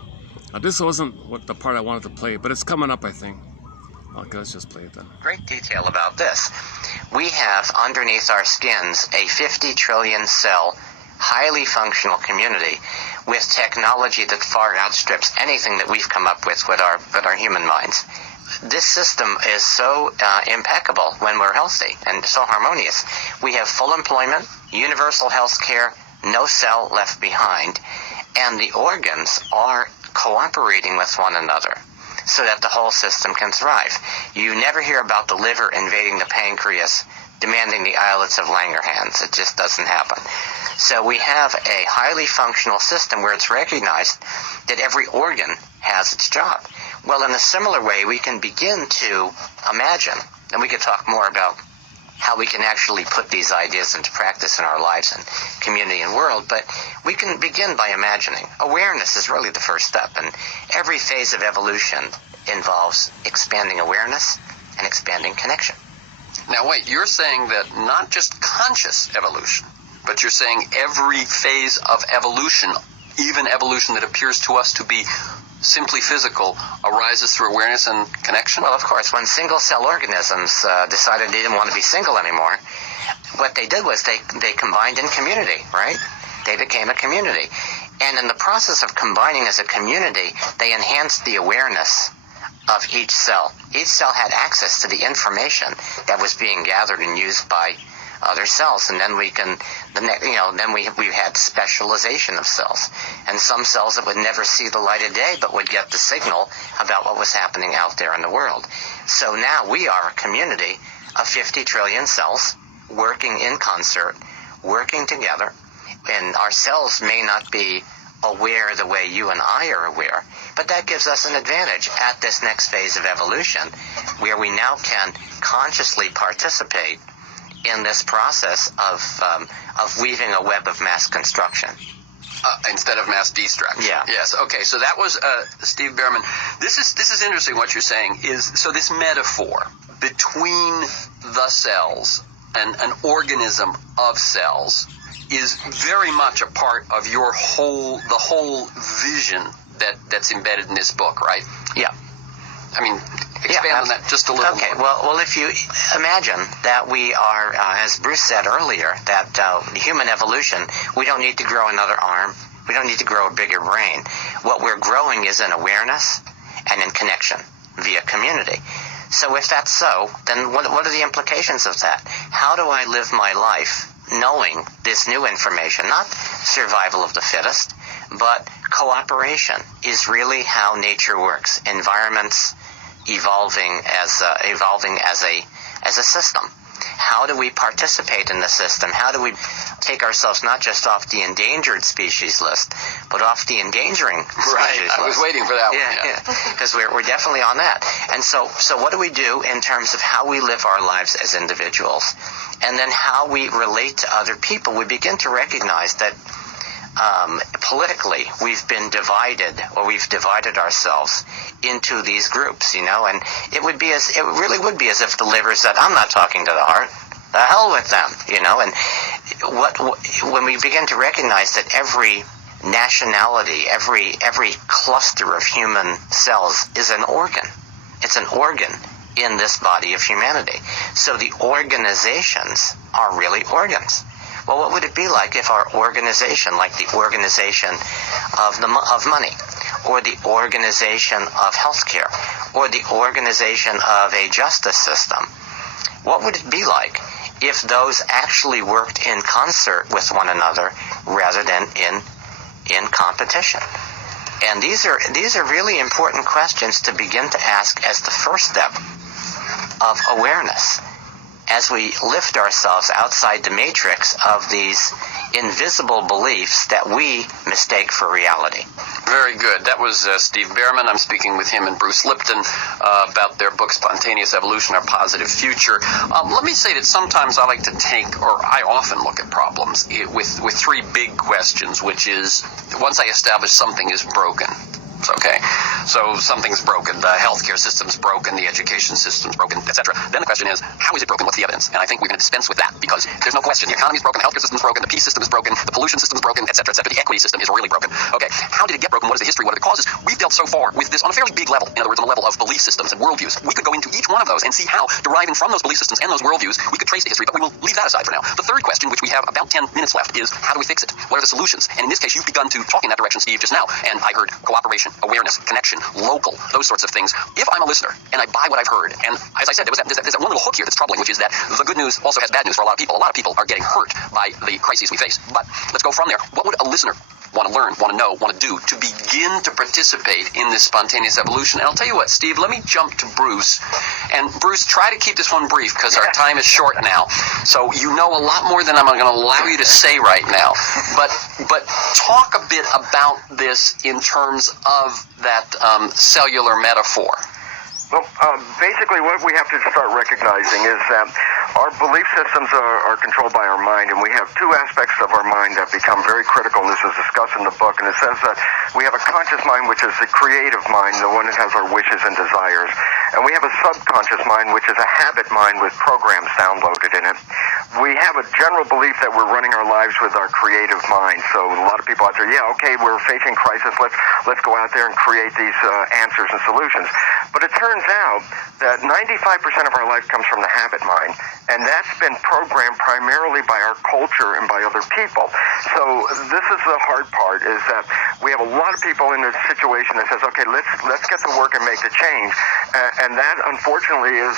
This wasn't the part I wanted to play, but it's coming up, I think. Okay, let's just play it then. Great detail about this. We have underneath our skins a 50 trillion cell, highly functional community with technology that far outstrips anything that we've come up with our human minds. This system is so impeccable when we're healthy and so harmonious. We have full employment, universal health care, no cell left behind, and the organs are cooperating with one another so that the whole system can thrive. You never hear about the liver invading the pancreas, demanding the islets of Langerhans. It just doesn't happen. So we have a highly functional system where it's recognized that every organ has its job. Well, in a similar way, we can begin to imagine, and we could talk more about how we can actually put these ideas into practice in our lives and community and world, but we can begin by imagining. Awareness is really the first step, and every phase of evolution involves expanding awareness and expanding connection. Now wait, you're saying that not just conscious evolution, but you're saying every phase of evolution, even evolution that appears to us to be simply physical, arises through awareness and connection? Well, of course, when single-cell organisms decided they didn't want to be single anymore, what they did was they combined in community, right? They became a community. And in the process of combining as a community, they enhanced the awareness of each cell. Each cell had access to the information that was being gathered and used by other cells, and then we had specialization of cells, and some cells that would never see the light of day but would get the signal about what was happening out there in the world. So now we are a community of 50 trillion cells working in concert, working together, and our cells may not be aware the way you and I are aware, but that gives us an advantage at this next phase of evolution, where we now can consciously participate in this process of weaving a web of mass construction. Instead of mass destruction. Yeah. Yes. Okay. So that was Steve Behrman. This is interesting. What you're saying is, so this metaphor between the cells and an organism of cells is very much a part of the whole vision that's embedded in this book, right? Yeah. I mean, expand on that just a little more. Okay, well, if you imagine that we are, as Bruce said earlier, that human evolution, we don't need to grow another arm, we don't need to grow a bigger brain. What we're growing is in awareness and in connection via community. So if that's so, then what are the implications of that? How do I live my life knowing this new information, not survival of the fittest, but cooperation is really how nature works. Environments evolving as a system. How do we participate in the system? How do we take ourselves not just off the endangered species list, but off the endangering species list? I was waiting for that one. Yeah, because we're definitely on that. And so what do we do in terms of how we live our lives as individuals? And then how we relate to other people? We begin to recognize that politically, we've been divided, or we've divided ourselves into these groups, and it really would be as if the liver said, "I'm not talking to the heart. The hell with them," And when we begin to recognize that every nationality, every cluster of human cells is an organ. It's an organ in this body of humanity. So the organizations are really organs. Well, what would it be like if our organization, like the organization of money, or the organization of healthcare, or the organization of a justice system, what would it be like if those actually worked in concert with one another rather than in competition? And these are really important questions to begin to ask as the first step of awareness, as we lift ourselves outside the matrix of these invisible beliefs that we mistake for reality. Very good. That was Steve Behrman. I'm speaking with him and Bruce Lipton about their book, Spontaneous Evolution, Our Positive Future. Let me say that sometimes I like to I often look at problems with three big questions, which is, once I establish something is broken, okay, so something's broken, the healthcare system's broken, the education system's broken, etc. Then the question is, how is it broken? What's the evidence? And I think we're going to dispense with that, because there's no question. The economy's broken, the healthcare system's broken, the peace system is broken, the pollution system's broken, etc., etc. The equity system is really broken. Okay, how did it get broken? What is the history? What are the causes? We've dealt so far with this on a fairly big level. In other words, on a level of belief systems and worldviews. We could go into each one of those and see how, deriving from those belief systems and those worldviews, we could trace the history, but we will leave that aside for now. The third question, which we have about 10 minutes left, is how do we fix it? What are the solutions? And in this case, you've begun to talk in that direction, Steve, just now, and I heard cooperation, awareness, connection, local, those sorts of things. If I'm a listener and I buy what I've heard, and as I said, there's that one little hook here that's troubling, which is that the good news also has bad news for a lot of people. A lot of people are getting hurt by the crises we face. But let's go from there. What would a listener want to learn, want to know, want to do to begin to participate in this spontaneous evolution? And I'll tell you what, Steve, let me jump to Bruce. And Bruce, try to keep this one brief, because our time is short now. So you know a lot more than I'm going to allow you to say right now. But talk a bit about this in terms of that cellular metaphor. Well, basically what we have to start recognizing is that our belief systems are controlled by our mind, and we have two aspects of our mind that become very critical, and this is discussed in the book, and it says that we have a conscious mind, which is the creative mind, the one that has our wishes and desires, and we have a subconscious mind, which is a habit mind with programs downloaded in it. We have a general belief that we're running our lives with our creative mind, so a lot of people out there, okay, we're facing crisis, let's go out there and create these answers and solutions. But it turns out that 95% of our life comes from the habit mind, and that's been programmed primarily by our culture and by other people. So this is the hard part, is that we have a lot of people in this situation that says, okay, let's get to work and make the change, and that unfortunately is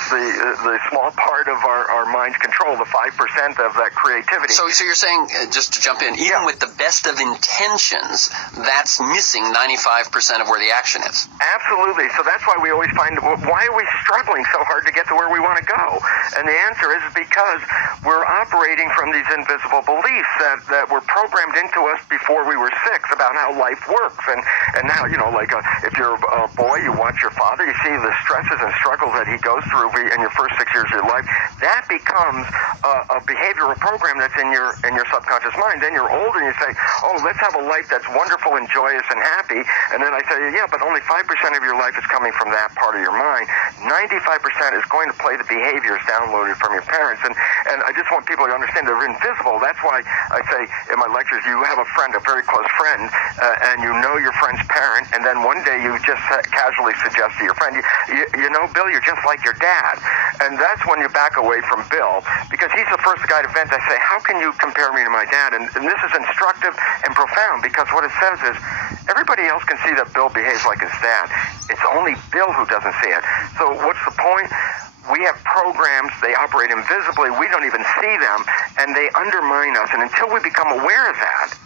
the small part of our mind's control, the 5% of that creativity. So you're saying, just to jump in, even with the best of intentions, that's missing 95% of where the action is. Absolutely. So that's why we always find, why are we struggling so hard to get to where we want to go? And the answer is because we're operating from these invisible beliefs that were programmed into us before we were 6 about how life works. And now, if you're a boy, you watch your father, you see the stresses and struggles that he goes through in your first 6 years of your life. That becomes a behavioral program that's in your subconscious mind. Then you're older and you say, let's have a life that's wonderful and joyous and happy. And then I say, but only 5% of your life is coming from that part of your mind. 95% is going to play the behaviors downloaded from your parents. And I just want people to understand they're invisible. That's why I say in my lectures, you have a friend, a very close friend, and you know your friend's parent, and then one day you just casually suggest to your friend, you know, Bill, you're just like your dad. And that's when you back away from Bill, because he's the first guy to vent. I say, how can you compare me to my dad? And this is instructive and profound, because what it says is everybody else can see that Bill behaves like his dad. It's only Bill who doesn't see it. So what's the point? We have programs, they operate invisibly, we don't even see them, and they undermine us. And until we become aware of that,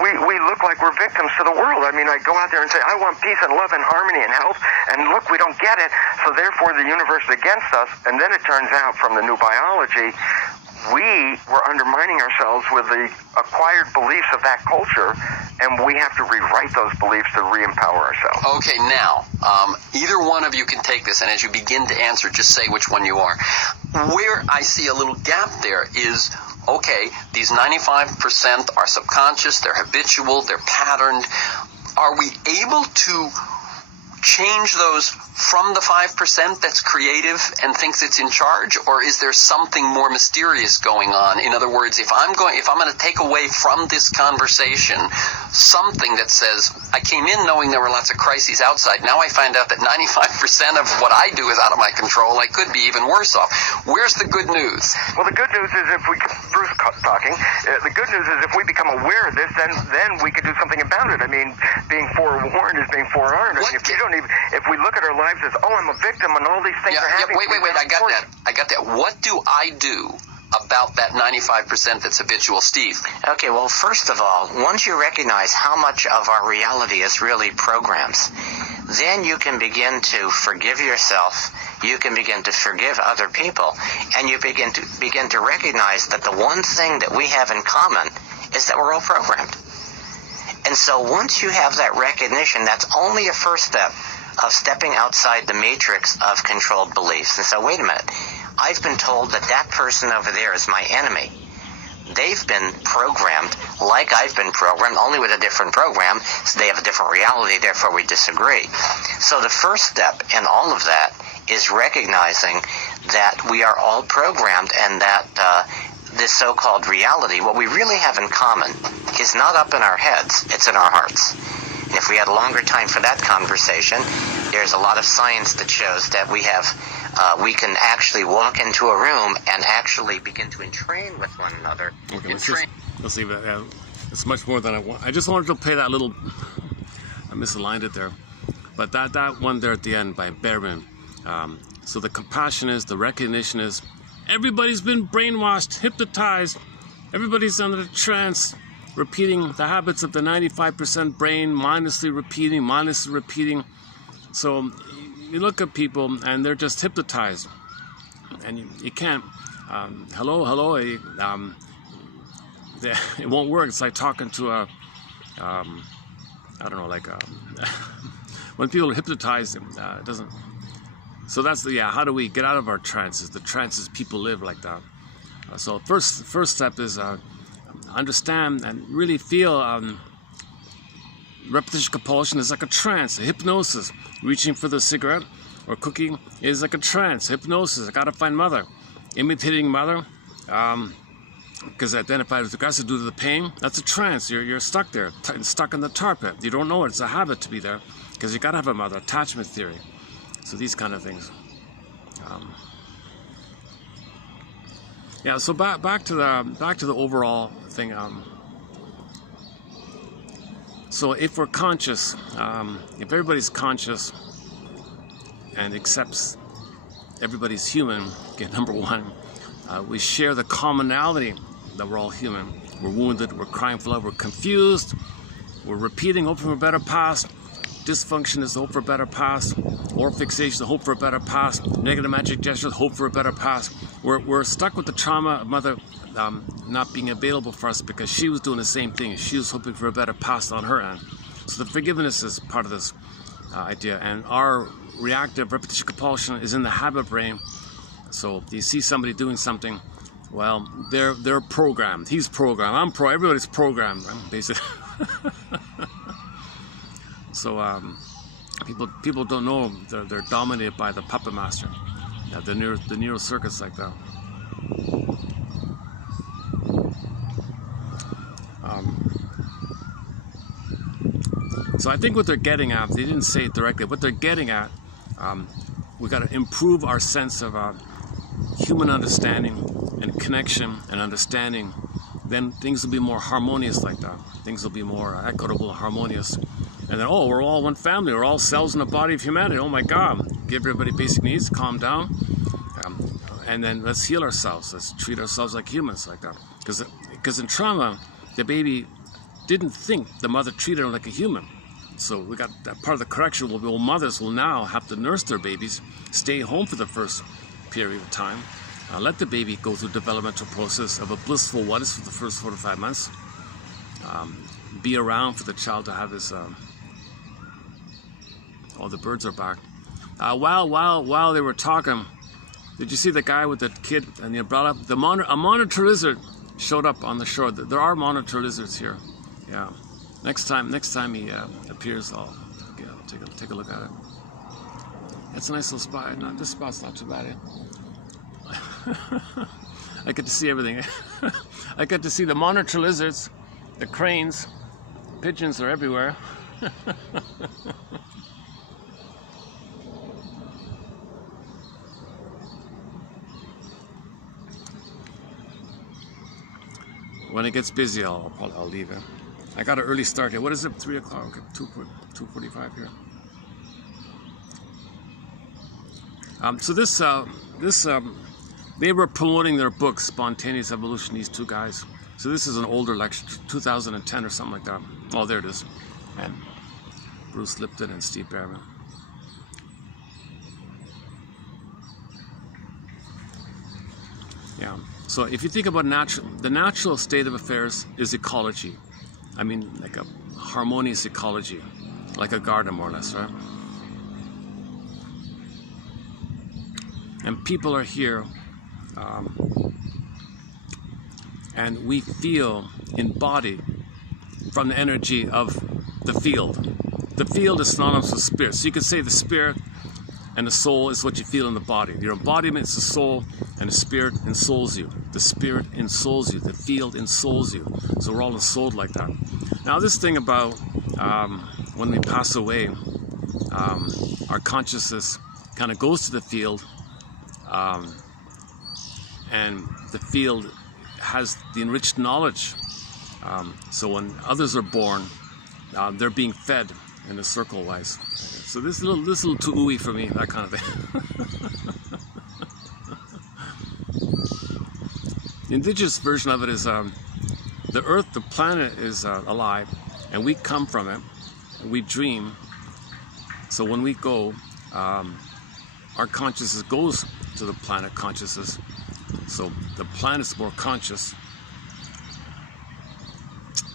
we look like we're victims to the world. I mean, I go out there and say, I want peace and love and harmony and health, and look, we don't get it, so therefore the universe is against us. And then it turns out from the new biology, we were undermining ourselves with the acquired beliefs of that culture, and we have to rewrite those beliefs to re-empower ourselves. Okay, now, either one of you can take this, and as you begin to answer, just say which one you are. Where I see a little gap there is, okay, these 95% are subconscious, they're habitual, they're patterned. Are we able to change those from the 5% that's creative and thinks it's in charge, or is there something more mysterious going on? In other words, if I'm going to take away from this conversation something that says, I came in knowing there were lots of crises outside, now I find out that 95% of what I do is out of my control, I could be even worse off. Where's the good news? Well, the good news is Bruce talking, the good news is if we become aware of this, then we can do something about it. I mean, being forewarned is being forearmed. I mean, if we look at our lives as, I'm a victim and all these things are happening. Wait, I got that. What do I do about that 95% that's habitual, Steve? Okay, well, first of all, once you recognize how much of our reality is really programs, then you can begin to forgive yourself, you can begin to forgive other people, and you begin to recognize that the one thing that we have in common is that we're all programmed. And so once you have that recognition, that's only a first step of stepping outside the matrix of controlled beliefs. And so, wait a minute, I've been told that that person over there is my enemy. They've been programmed like I've been programmed, only with a different program, so they have a different reality, therefore we disagree. So the first step in all of that is recognizing that we are all programmed, and that this so-called reality, what we really have in common, is not up in our heads, it's in our hearts. And if we had a longer time for that conversation, there's a lot of science that shows that we can actually walk into a room and actually begin to entrain with one another. Okay, let's see. It's much more than I want. I just wanted to play that little. I misaligned it there, but that one there at the end by Berman. So the compassion is, the recognition is, everybody's been brainwashed, hypnotized. Everybody's under the trance, repeating the habits of the 95% brain, mindlessly repeating. So you look at people and they're just hypnotized, and you can't. Hello. It won't work. It's like talking to a, I don't know, like when people are hypnotized, it doesn't. So that's how do we get out of our trances? The trances people live like that. So first step is understand and really feel repetition compulsion is like a trance, a hypnosis. Reaching for the cigarette or cooking is like a trance, hypnosis. I gotta find mother. Imitating mother, because identified as aggressive due to the pain, that's a trance. You're stuck there, stuck in the tar pit. You don't know it. It's a habit to be there, because you gotta have a mother. Attachment theory. So these kind of things. So back to the overall thing. So if we're conscious, if everybody's conscious and accepts everybody's human, okay, number one, we share the commonality that we're all human. We're wounded, we're crying for love, we're confused, we're repeating, hope for a better past. Dysfunction is the hope for a better past. Or fixation, the hope for a better past. Negative magic gestures, hope for a better past. We're stuck with the trauma of mother not being available for us because she was doing the same thing. She was hoping for a better past on her end. So the forgiveness is part of this idea. And our reactive repetition compulsion is in the habit brain. So you see somebody doing something, well, they're programmed. He's programmed. Everybody's programmed, basically. So people don't know they're dominated by the puppet master. The neural circuits like that. So I think what they're getting at, they didn't say it directly, what they're getting at, we got to improve our sense of human understanding and connection and understanding. Then things will be more harmonious like that. Things will be more equitable, harmonious. And then, we're all one family. We're all cells in the body of humanity. Oh my God. Give everybody basic needs, calm down. And then let's heal ourselves. Let's treat ourselves like humans like that. Because in trauma, the baby didn't think the mother treated her like a human. So we got that part of the correction will be, mothers will now have to nurse their babies, stay home for the first period of time, let the baby go through the developmental process of a blissful oneness for the first 4 to 5 months, be around for the child to have his, the birds are back. While they were talking, did you see the guy with the kid and the umbrella? A monitor lizard showed up on the shore. There are monitor lizards here. Yeah. Next time he appears, I'll take a look at it. It's a nice little spot. No, this spot's not too bad. I get to see everything. I get to see the monitor lizards, the cranes, pigeons are everywhere. When it gets busy, I'll leave it. I got an early start here. What is it? 3 o'clock. Okay, 2:45 here. So They were promoting their book, Spontaneous Evolution, these two guys. So this is an older lecture, 2010 or something like that. Oh, there it is. And Bruce Lipton and Steve Behrman. Yeah. So if you think about the natural state of affairs is ecology. I mean, like a harmonious ecology, like a garden, more or less, right? And people are here, and we feel embodied from the energy of the field. The field is synonymous with spirit. So you could say the spirit and the soul is what you feel in the body. Your embodiment is the soul, and the spirit ensouls you. The spirit ensouls you. The field ensouls you. So we're all ensouled like that. Now this thing about when we pass away, our consciousness kind of goes to the field, and the field has the enriched knowledge. So when others are born, they're being fed in a circle wise. So this is a little too ooey for me, that kind of thing. The indigenous version of it is the earth, the planet is alive, and we come from it, and we dream. So when we go, our consciousness goes to the planet consciousness. So the planet's more conscious.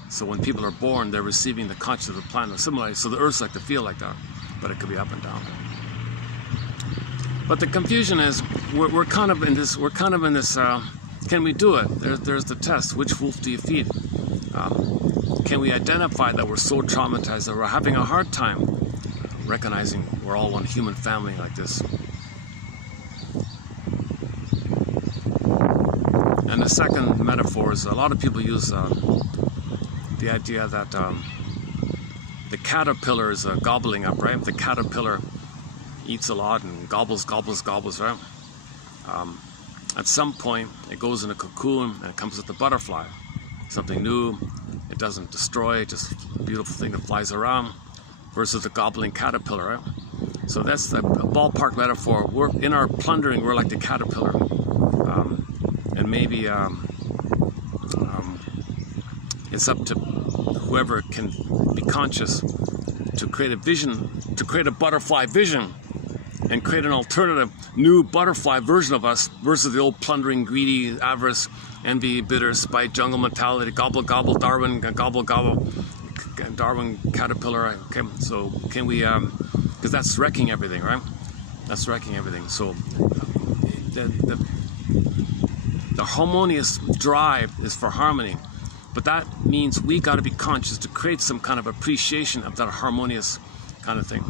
So when people are born, they're receiving the consciousness of the planet. Similarly, so the earth's like to feel like that, but it could be up and down. But the confusion is, we're kind of in this. Can we do it? There's the test. Which wolf do you feed? Can we identify that we're so traumatized that we're having a hard time recognizing we're all one human family like this? And the second metaphor is, a lot of people use the idea that the caterpillar is gobbling up, right? The caterpillar eats a lot and gobbles, right? At some point, it goes in a cocoon and it comes with the butterfly. Something new, it doesn't destroy, just a beautiful thing that flies around, versus the gobbling caterpillar, right? So that's a ballpark metaphor. We're in our plundering, we're like the caterpillar. And maybe it's up to whoever can be conscious to create a vision, to create a butterfly vision, and create an alternative, new butterfly version of us versus the old plundering, greedy, avarice, envy, bitter, spite, jungle mentality, gobble, gobble, Darwin, gobble, gobble, Darwin, caterpillar. Okay, so can we, because that's wrecking everything, right? That's wrecking everything. So the harmonious drive is for harmony, but that means we got to be conscious to create some kind of appreciation of that harmonious kind of thing.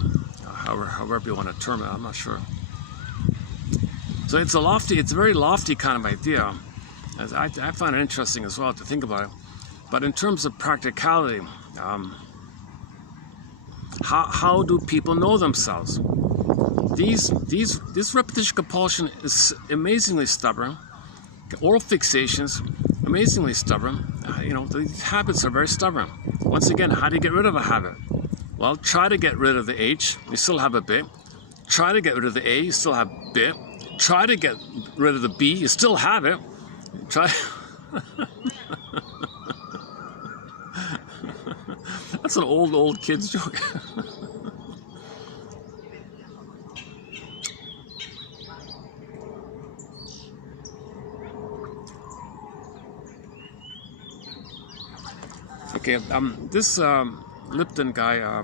However you want to term it, I'm not sure. So it's a very lofty kind of idea. I find it interesting as well to think about it. But in terms of practicality, how do people know themselves? This repetition compulsion is amazingly stubborn. Oral fixations, amazingly stubborn. These habits are very stubborn. Once again, how do you get rid of a habit? Well, try to get rid of the H, you still have a bit. Try to get rid of the A, you still have a bit. Try to get rid of the B, you still have it. Try. That's an old kid's joke. Okay, this Lipton guy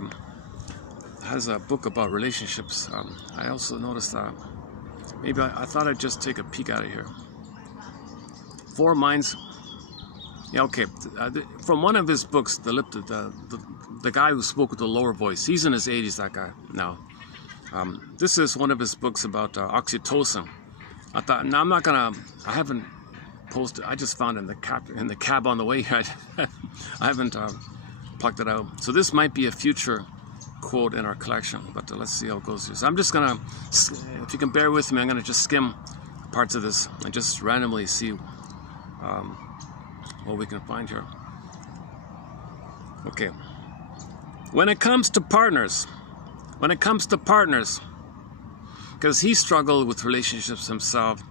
has a book about relationships. I also noticed that. Maybe I thought I'd just take a peek at it here. Four Minds. Yeah, okay. From one of his books, the Lipton, the guy who spoke with the lower voice. He's in his 80s, that guy now. This is one of his books about oxytocin. I thought, no, I'm not gonna. I haven't posted. I just found it in the cab on the way here. I haven't plucked it out. So this might be a future quote in our collection, but let's see how it goes here. So I'm just gonna, if you can bear with me, I'm gonna just skim parts of this and just randomly see what we can find here. Okay. When it comes to partners, because he struggled with relationships himself,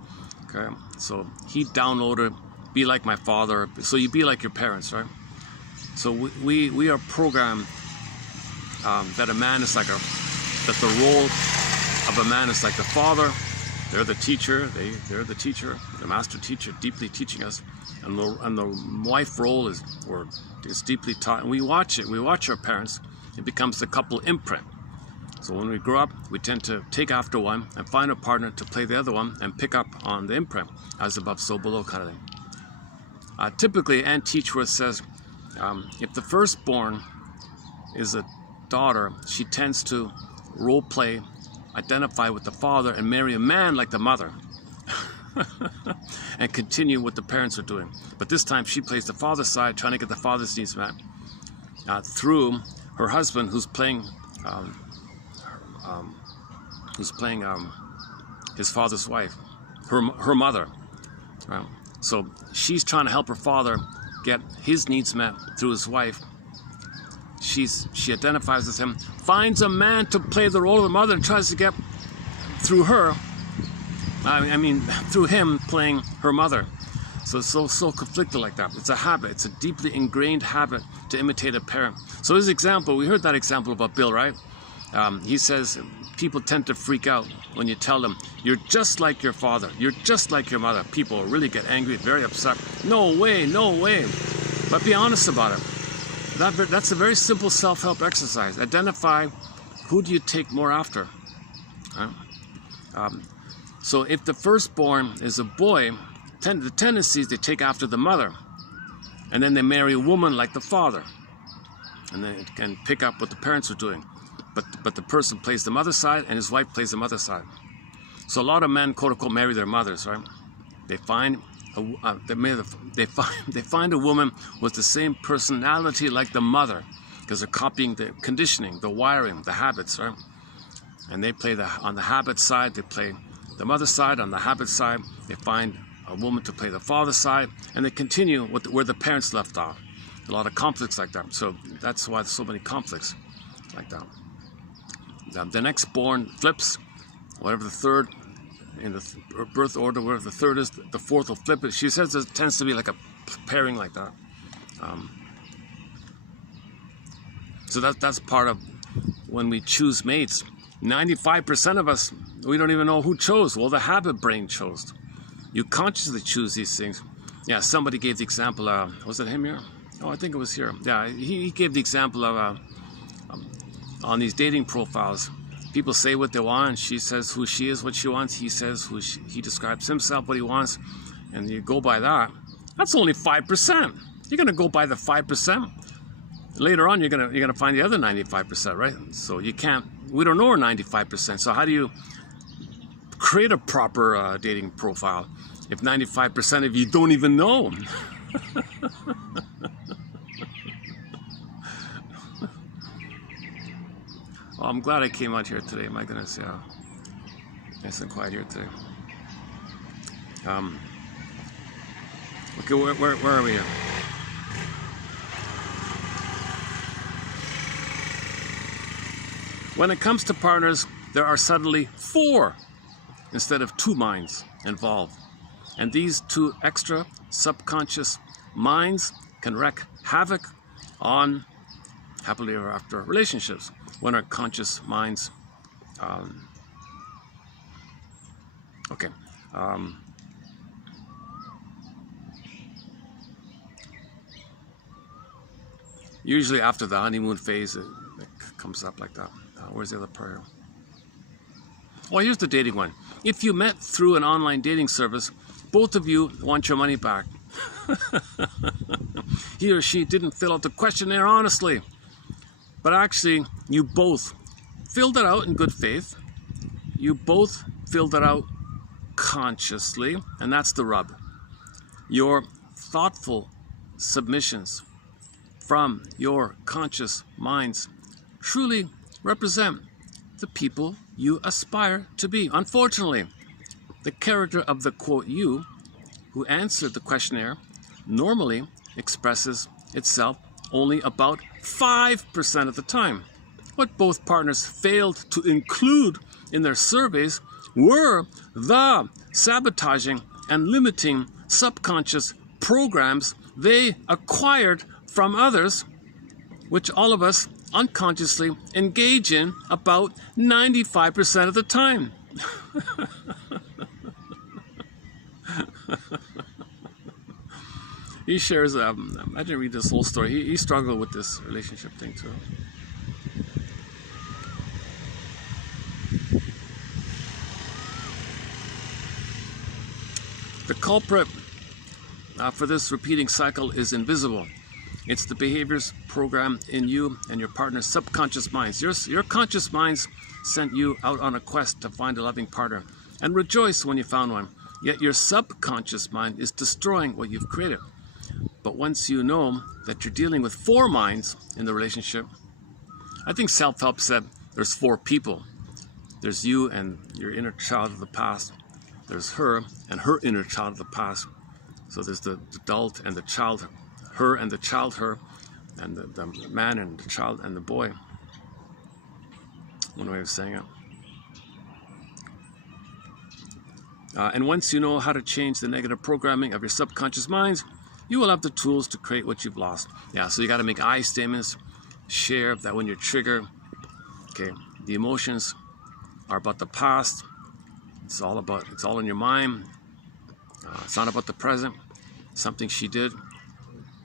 Okay, so he downloaded be like my father, so you be like your parents, right? So we are programmed that a man is like that the role of a man is like the father. They're the teacher. They're the teacher, the master teacher, deeply teaching us, and the wife role is deeply taught. And we watch it. We watch our parents. It becomes the couple imprint. So when we grow up, we tend to take after one and find a partner to play the other one and pick up on the imprint, as above, so below kind of thing. Typically, Ann Teachworth says, if the firstborn is a daughter, she tends to role play, identify with the father, and marry a man like the mother, and continue what the parents are doing. But this time, she plays the father's side, trying to get the father's needs met through her husband, who's playing his father's wife, her mother. Right? So she's trying to help her father get his needs met through his wife. She identifies with him, finds a man to play the role of the mother, and tries to get through her. I mean, through him playing her mother. So it's so conflicted like that. It's a habit. It's a deeply ingrained habit to imitate a parent. So his example, we heard that example about Bill, right? He says people tend to freak out when you tell them, you're just like your father, you're just like your mother. People really get angry, very upset. No way, no way. But be honest about it. That's a very simple self-help exercise. Identify who do you take more after. Right? So if the firstborn is a boy, the tendency is they take after the mother. And then they marry a woman like the father. And they can pick up what the parents are doing. But the person plays the mother's side and his wife plays the mother's side. So a lot of men, quote unquote, marry their mothers, right? They find they find a woman with the same personality like the mother, because they're copying the conditioning, the wiring, the habits, right? And they play on the habit side, they play the mother's side. On the habit side, they find a woman to play the father's side, and they continue where the parents left off. A lot of conflicts like that. So that's why there's so many conflicts like that. The next born flips, whatever the third in the birth order, whatever the third is, the fourth will flip it. She says it tends to be like a pairing like that. So that's part of when we choose mates. 95% of us, we don't even know who chose. Well, the habit brain chose. You consciously choose these things. Yeah, somebody gave the example, was it him here? Oh, I think it was here. Yeah, he gave the example of on these dating profiles, people say what they want. She says who she is, what she wants. He says he describes himself, what he wants, and you go by that. That's only 5%. You're gonna go by the 5%. Later on, you're gonna find the other 95%, right? So you can't. We don't know our 95%. So how do you create a proper dating profile if 95% of you don't even know? Well, I'm glad I came out here today. My goodness, yeah. Nice and quiet here today. Okay, where are we here? When it comes to partners, there are suddenly 4 instead of 2 minds involved. And these 2 extra subconscious minds can wreak havoc on happily ever after relationships when our conscious minds usually after the honeymoon phase it comes up like that. Where's the other prayer? Well, here's the dating one. If you met through an online dating service, both of you want your money back. He or she didn't fill out the questionnaire honestly, but actually you both filled it out in good faith. You both filled it out consciously, and that's the rub. Your thoughtful submissions from your conscious minds truly represent the people you aspire to be. Unfortunately, the character of the quote you who answered the questionnaire normally expresses itself only about 5% of the time. What both partners failed to include in their surveys were the sabotaging and limiting subconscious programs they acquired from others, which all of us unconsciously engage in about 95% of the time. He shares, I didn't read this whole story. He struggled with this relationship thing too. The culprit for this repeating cycle is invisible. It's the behaviors programmed in you and your partner's subconscious minds. Your conscious minds sent you out on a quest to find a loving partner and rejoice when you found one. Yet your subconscious mind is destroying what you've created. But once you know that you're dealing with 4 minds in the relationship, I think self-help said there's 4 people. There's you and your inner child of the past. There's her and her inner child of the past. So there's the adult and the child, her and the child her, and the man and the child and the boy. One way of saying it. And once you know how to change the negative programming of your subconscious minds, you will have the tools to create what you've lost. Yeah, so you got to make I statements, share that when you're triggered. Okay, the emotions are about the past. It's all in your mind. It's not about the present. Something she did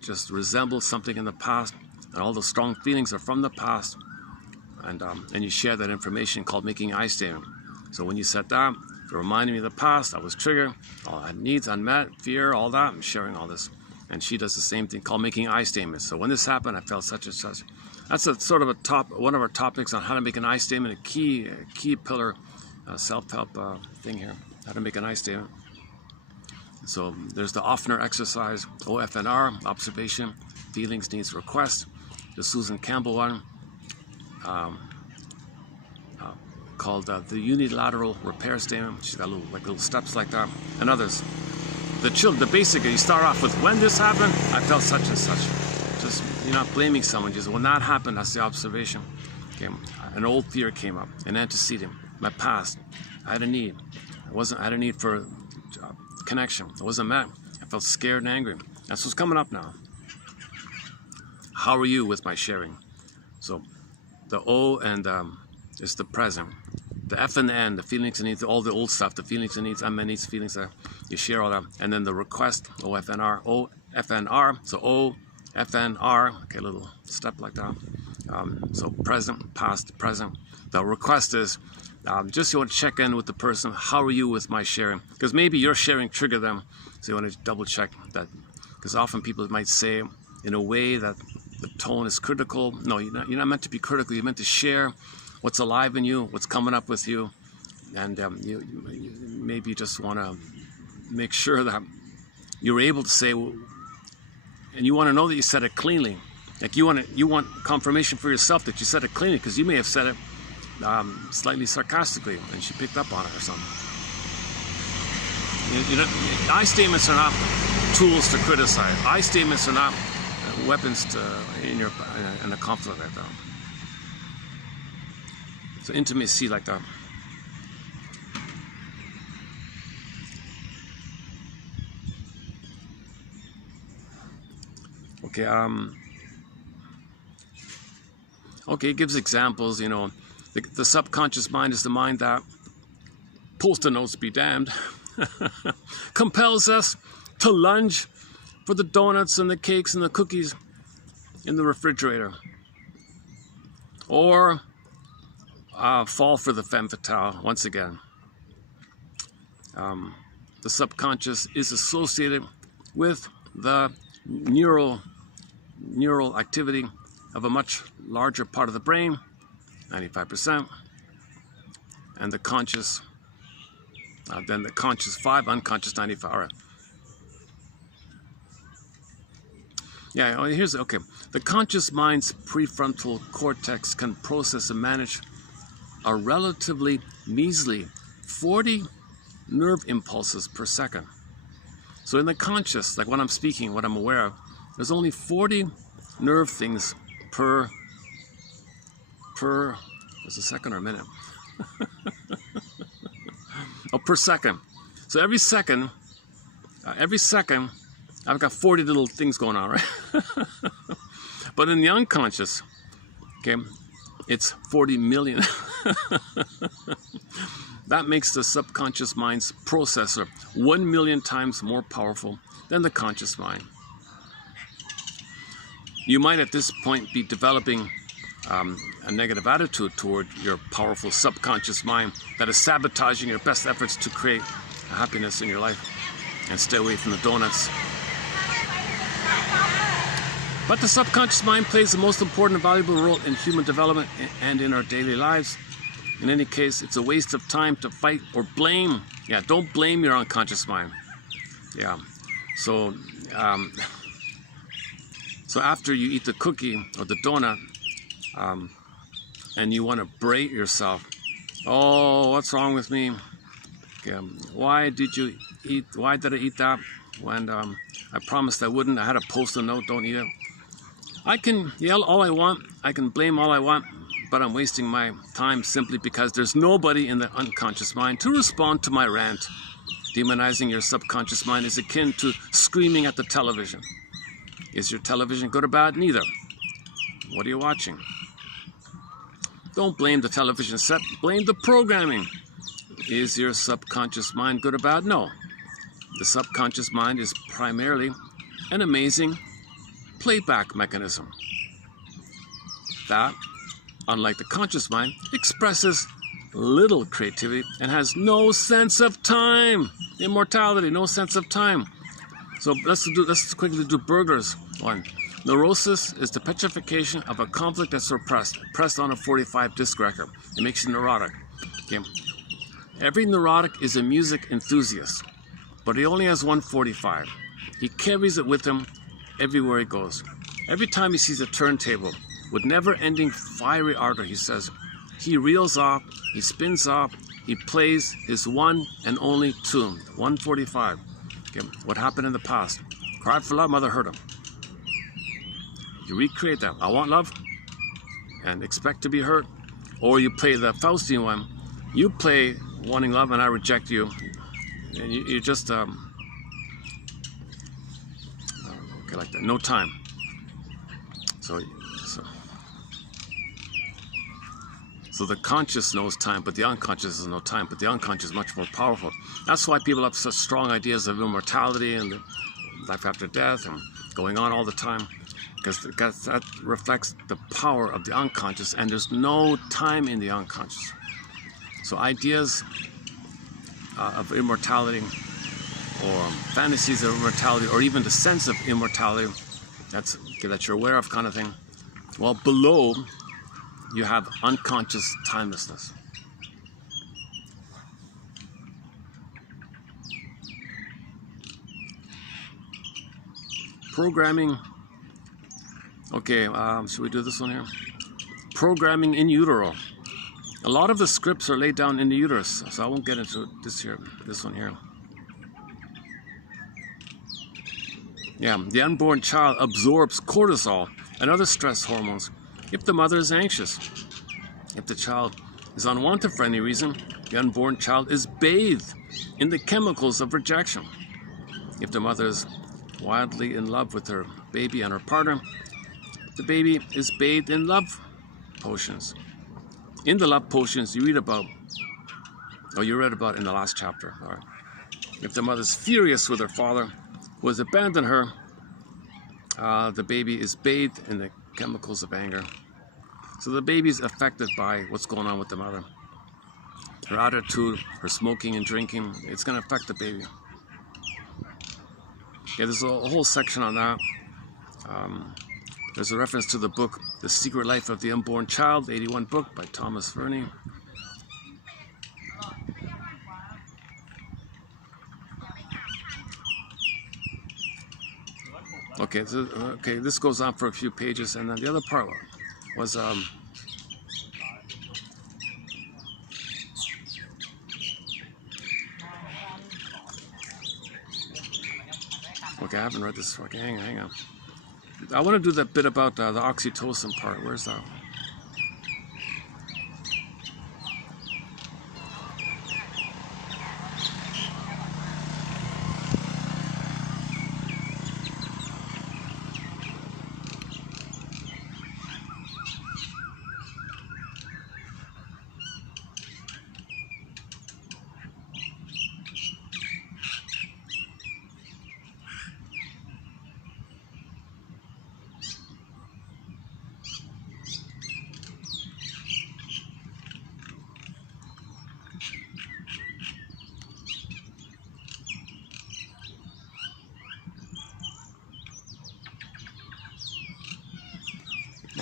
just resembles something in the past, and all the strong feelings are from the past. And you share that information called making I statement. So when you said that, it reminded me of the past. I was triggered. All I had needs unmet, fear, all that. I'm sharing all this. And she does the same thing called making I statements. So when this happened, I felt such and such. That's a sort of one of our topics on how to make an I statement, a key pillar, self-help thing here. How to make an I statement. So there's the Offner exercise, OFNR, observation, feelings, needs, request. The Susan Campbell one, called the unilateral repair statement. She's got little steps like that, and others. The basic, you start off with, when this happened, I felt such and such. Just, you're not blaming someone, just when that happened, that's the observation. Okay, an old fear came up, an antecedent, my past. I had a need. I had a need for connection. It wasn't met. I felt scared and angry. That's what's coming up now. How are you with my sharing? So the O and is the present. The F and the N, the feelings and needs, all the old stuff, the feelings and needs, unmet needs, feelings that you share all that. And then the request, OFNR, OFNR, so OFNR, okay, a little step like that. So present, past, present. The request is just you want to check in with the person. How are you with my sharing? Because maybe your sharing triggered them, so you want to double check that. Because often people might say in a way that the tone is critical. No, you're not meant to be critical. You're meant to share what's alive in you, what's coming up with you, and you maybe just want to make sure that you're able to say, and you want to know that you said it cleanly. Like you want confirmation for yourself that you said it cleanly, because you may have said it slightly sarcastically, and she picked up on it or something. I statements are not tools to criticize. I statements are not weapons in a conflict like that. So intimacy like that. Okay. Okay. It gives examples. You know, the subconscious mind is the mind that, post-it notes be damned, compels us to lunge for the donuts and the cakes and the cookies in the refrigerator, or fall for the femme fatale once again. The subconscious is associated with the neural activity of a much larger part of the brain, 95%, and the conscious, then the conscious 5, unconscious 95. All right. Yeah, okay. The conscious mind's prefrontal cortex can process and manage a relatively measly 40 nerve impulses per second. So in the conscious, like when I'm speaking, what I'm aware of, there's only 40 nerve things per was a second or a minute? Oh, per second. So every second, every second, I've got 40 little things going on, right? But in the unconscious, okay, it's 40 million. That makes the subconscious mind's processor 1 million times more powerful than the conscious mind. You might at this point be developing a negative attitude toward your powerful subconscious mind that is sabotaging your best efforts to create happiness in your life and stay away from the donuts. But the subconscious mind plays the most important and valuable role in human development and in our daily lives. In any case, it's a waste of time to fight or blame. Yeah, don't blame your unconscious mind. Yeah, so after you eat the cookie or the donut, and you want to berate yourself, oh, what's wrong with me? Okay, why did I eat that when I promised I wouldn't? I had a post-it note, don't eat it. I can yell all I want, I can blame all I want, but I'm wasting my time simply because there's nobody in the unconscious mind to respond to my rant. Demonizing your subconscious mind is akin to screaming at the television. Is your television good or bad? Neither. What are you watching? Don't blame the television set, blame the programming. Is your subconscious mind good or bad? No. The subconscious mind is primarily an amazing playback mechanism that, unlike the conscious mind, expresses little creativity and has no sense of time. Immortality, no sense of time. So let's quickly do burglars. 1. Neurosis is the petrification of a conflict that's suppressed, pressed on a 45 disc record. It makes you neurotic. Okay. Every neurotic is a music enthusiast, but he only has 145. He carries it with him everywhere he goes. Every time he sees a turntable with never-ending fiery ardor, he says, he reels off, he spins off, he plays his one and only tune, 145. Okay. What happened in the past? Cried for love, mother hurt him. You recreate that. I want love and expect to be hurt. Or you play the Faustian one. You play wanting love and I reject you. And you just, okay, like that. No time. So the conscious knows time, but the unconscious has no time. But the unconscious is much more powerful. That's why people have such strong ideas of immortality and life after death and going on all the time. Because that reflects the power of the unconscious, and there's no time in the unconscious. So ideas of immortality, or fantasies of immortality, or even the sense of immortality, that you're aware of, kind of thing. Well, below you have unconscious timelessness. Programming. Okay, should we do this one here? Programming in utero. A lot of the scripts are laid down in the uterus, so I won't get into this one here. Yeah, the unborn child absorbs cortisol and other stress hormones if the mother is anxious. If the child is unwanted for any reason, the unborn child is bathed in the chemicals of rejection. If the mother is wildly in love with her baby and her partner, the baby is bathed in love potions. In the love potions you read about in the last chapter. All right. If the mother is furious with her father, who has abandoned her, the baby is bathed in the chemicals of anger. So the baby is affected by what's going on with the mother. Her attitude, her smoking and drinking, it's going to affect the baby. Yeah, there's a whole section on that. There's a reference to the book, The Secret Life of the Unborn Child, 81 book by Thomas Verney. Okay, this goes on for a few pages, and then the other part was okay, I haven't read this. Okay, hang on. I want to do that bit about the oxytocin part. Where's that?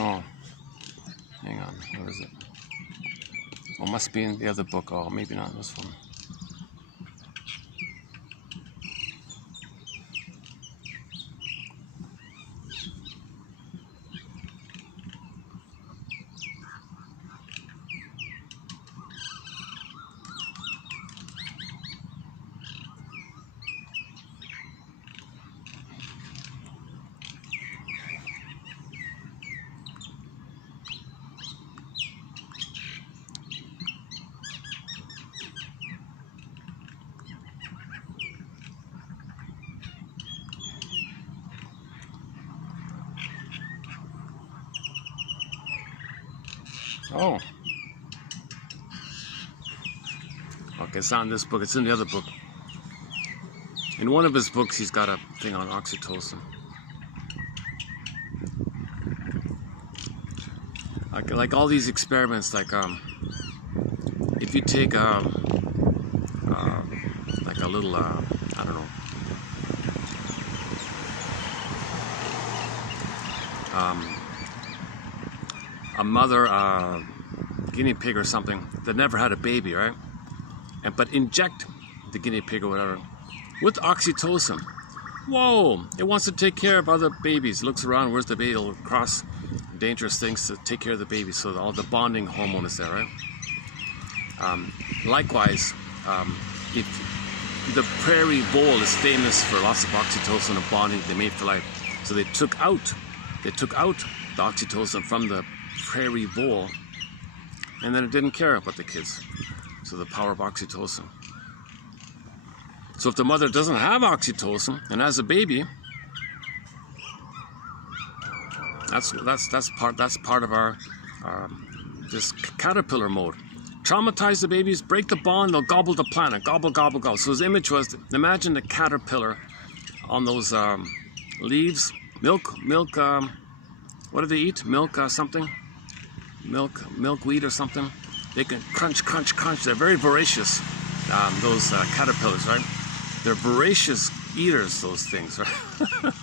Oh, hang on. Where is it? Oh, must be in the other book. Oh, maybe not in this one. Oh. Okay, it's not in this book. It's in the other book. In one of his books, he's got a thing on oxytocin. Like all these experiments, like if you take like a little I don't know, a mother guinea pig or something that never had a baby, right? But inject the guinea pig or whatever with oxytocin. Whoa! It wants to take care of other babies. It looks around, where's the baby? It'll cross dangerous things to take care of the baby. So all the bonding hormone is there, right? Likewise, if the prairie vole is famous for lots of oxytocin and bonding, they made for life. So they took out the oxytocin from the prairie vole, and then it didn't care about the kids. So the power of oxytocin. So if the mother doesn't have oxytocin and has a baby, that's part of our this caterpillar mode. Traumatize the babies, break the bond, they'll gobble the planet, gobble, gobble, gobble. So his image was, imagine the caterpillar on those leaves, milk, what do they eat? Milk something? Milkweed or something. They can crunch, crunch, crunch. They're very voracious, those caterpillars, right? They're voracious eaters, those things, right?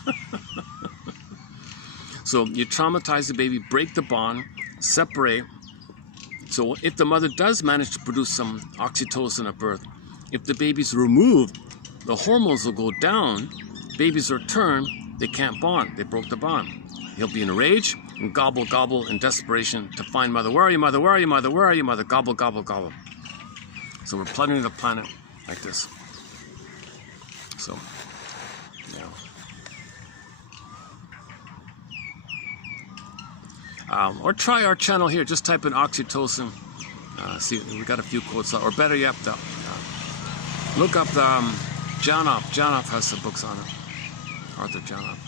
So you traumatize the baby, break the bond, separate. So if the mother does manage to produce some oxytocin at birth, if the baby's removed, the hormones will go down, babies return, they can't bond, they broke the bond. He'll be in a rage and gobble, gobble in desperation to find mother. Where are you, mother? Where are you, mother? Where are you, mother? Gobble, gobble, gobble. So we're plundering the planet like this. So, yeah. Or try our channel here. Just type in oxytocin. See, we got a few quotes. Or better yet, look up the Janoff. Janoff has some books on it. Arthur Janoff.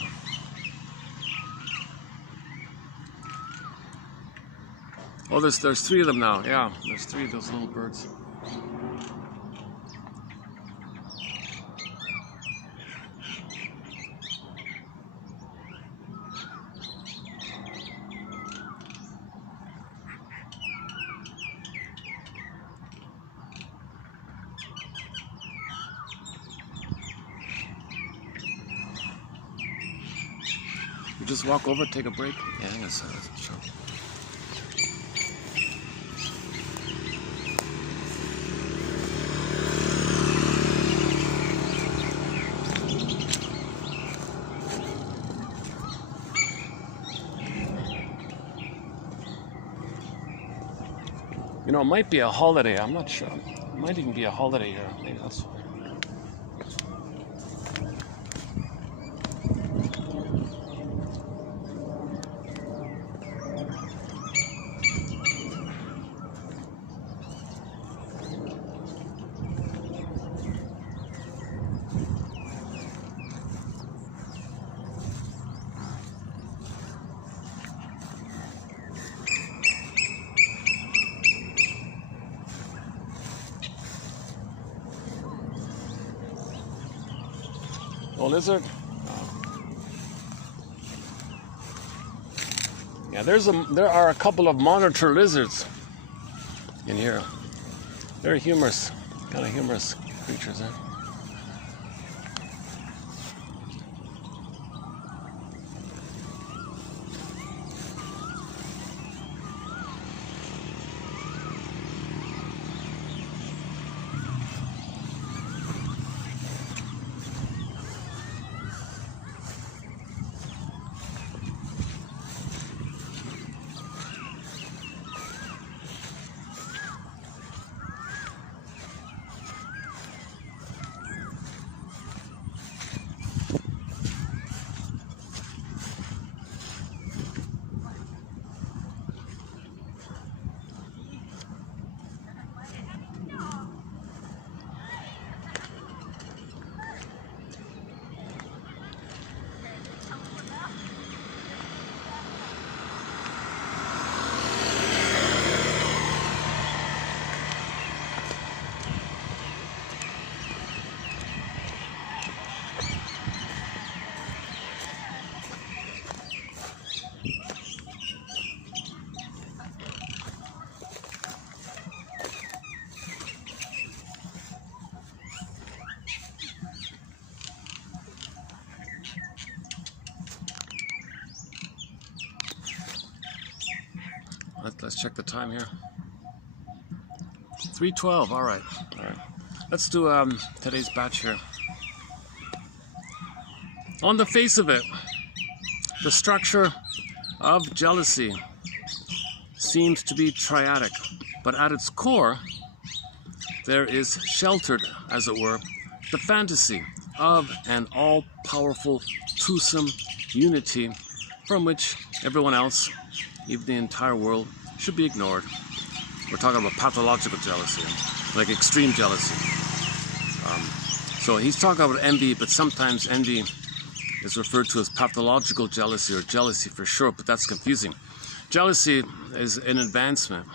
Oh, there's 3 of them now. Yeah, there's 3 of those little birds. You just walk over, take a break. Yeah, I'm gonna say that. Sure. You know, it might be a holiday. I'm not sure. It might even be a holiday here. Maybe that's why. Oh, lizard. Yeah, there are a couple of monitor lizards in here. They're humorous, kind of humorous creatures, eh? let's check the time here. 3:12. All right. Let's do today's batch here. On the face of it, the structure of jealousy seems to be triadic, but at its core, there is sheltered, as it were, the fantasy of an all-powerful twosome unity from which everyone else, even the entire world, should be ignored. We're talking about pathological jealousy, like extreme jealousy. So he's talking about envy, but sometimes envy is referred to as pathological jealousy or jealousy for short, but that's confusing. Jealousy is an advancement.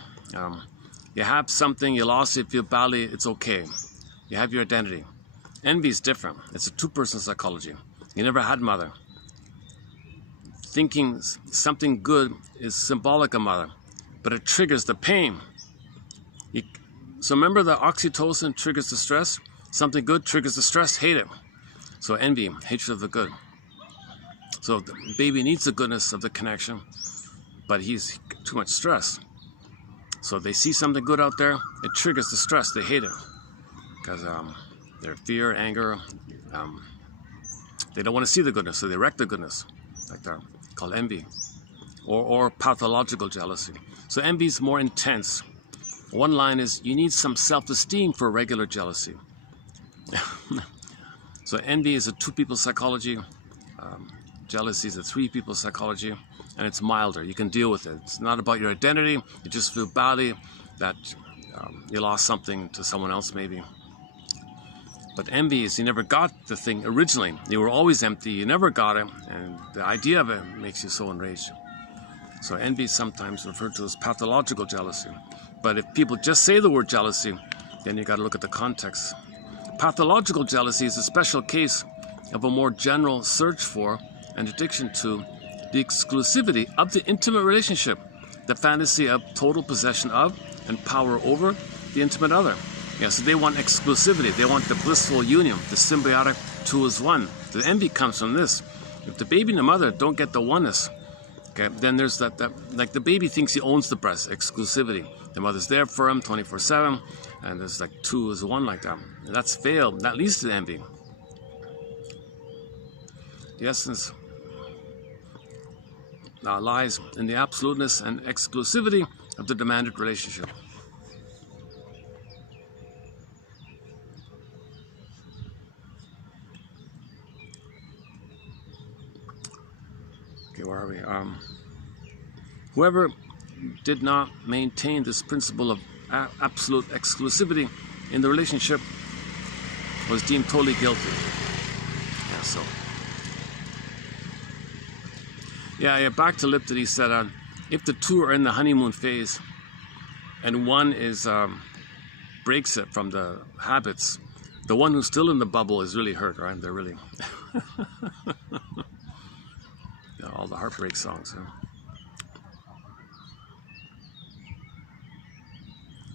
You have something, you lost it, you feel badly, it's okay. You have your identity. Envy is different. It's a two-person psychology. You never had mother. Thinking something good is symbolic of mother, but it triggers the pain. So remember that oxytocin triggers the stress? Something good triggers the stress, hate it. So envy, hatred of the good. So the baby needs the goodness of the connection, but he's too much stress. So they see something good out there, it triggers the stress, they hate it. Because their fear, anger, they don't want to see the goodness, so they wreck the goodness. Like that, called envy. Or pathological jealousy. So envy is more intense. One line is, you need some self-esteem for regular jealousy. So envy is a two-people psychology. Jealousy is a three-people psychology. And it's milder. You can deal with it. It's not about your identity. You just feel badly that you lost something to someone else maybe. But envy is you never got the thing originally. You were always empty. You never got it. And the idea of it makes you so enraged. So envy is sometimes referred to as pathological jealousy. But if people just say the word jealousy, then you got to look at the context. Pathological jealousy is a special case of a more general search for and addiction to the exclusivity of the intimate relationship, the fantasy of total possession of and power over the intimate other. Yeah, so they want exclusivity. They want the blissful union, the symbiotic two as one. The envy comes from this. If the baby and the mother don't get the oneness, okay, then there's that like the baby thinks he owns the breast, exclusivity. The mother's there for him 24/7, and there's like two as one like that. And that's failed. That leads to envy. The essence lies in the absoluteness and exclusivity of the demanded relationship. Okay, where are we? Whoever did not maintain this principle of absolute exclusivity in the relationship was deemed totally guilty. Yeah, so. Yeah, back to Lipton, he said, if the two are in the honeymoon phase and one is breaks it from the habits, the one who's still in the bubble is really hurt, right? They're really... yeah, all the heartbreak songs. Huh?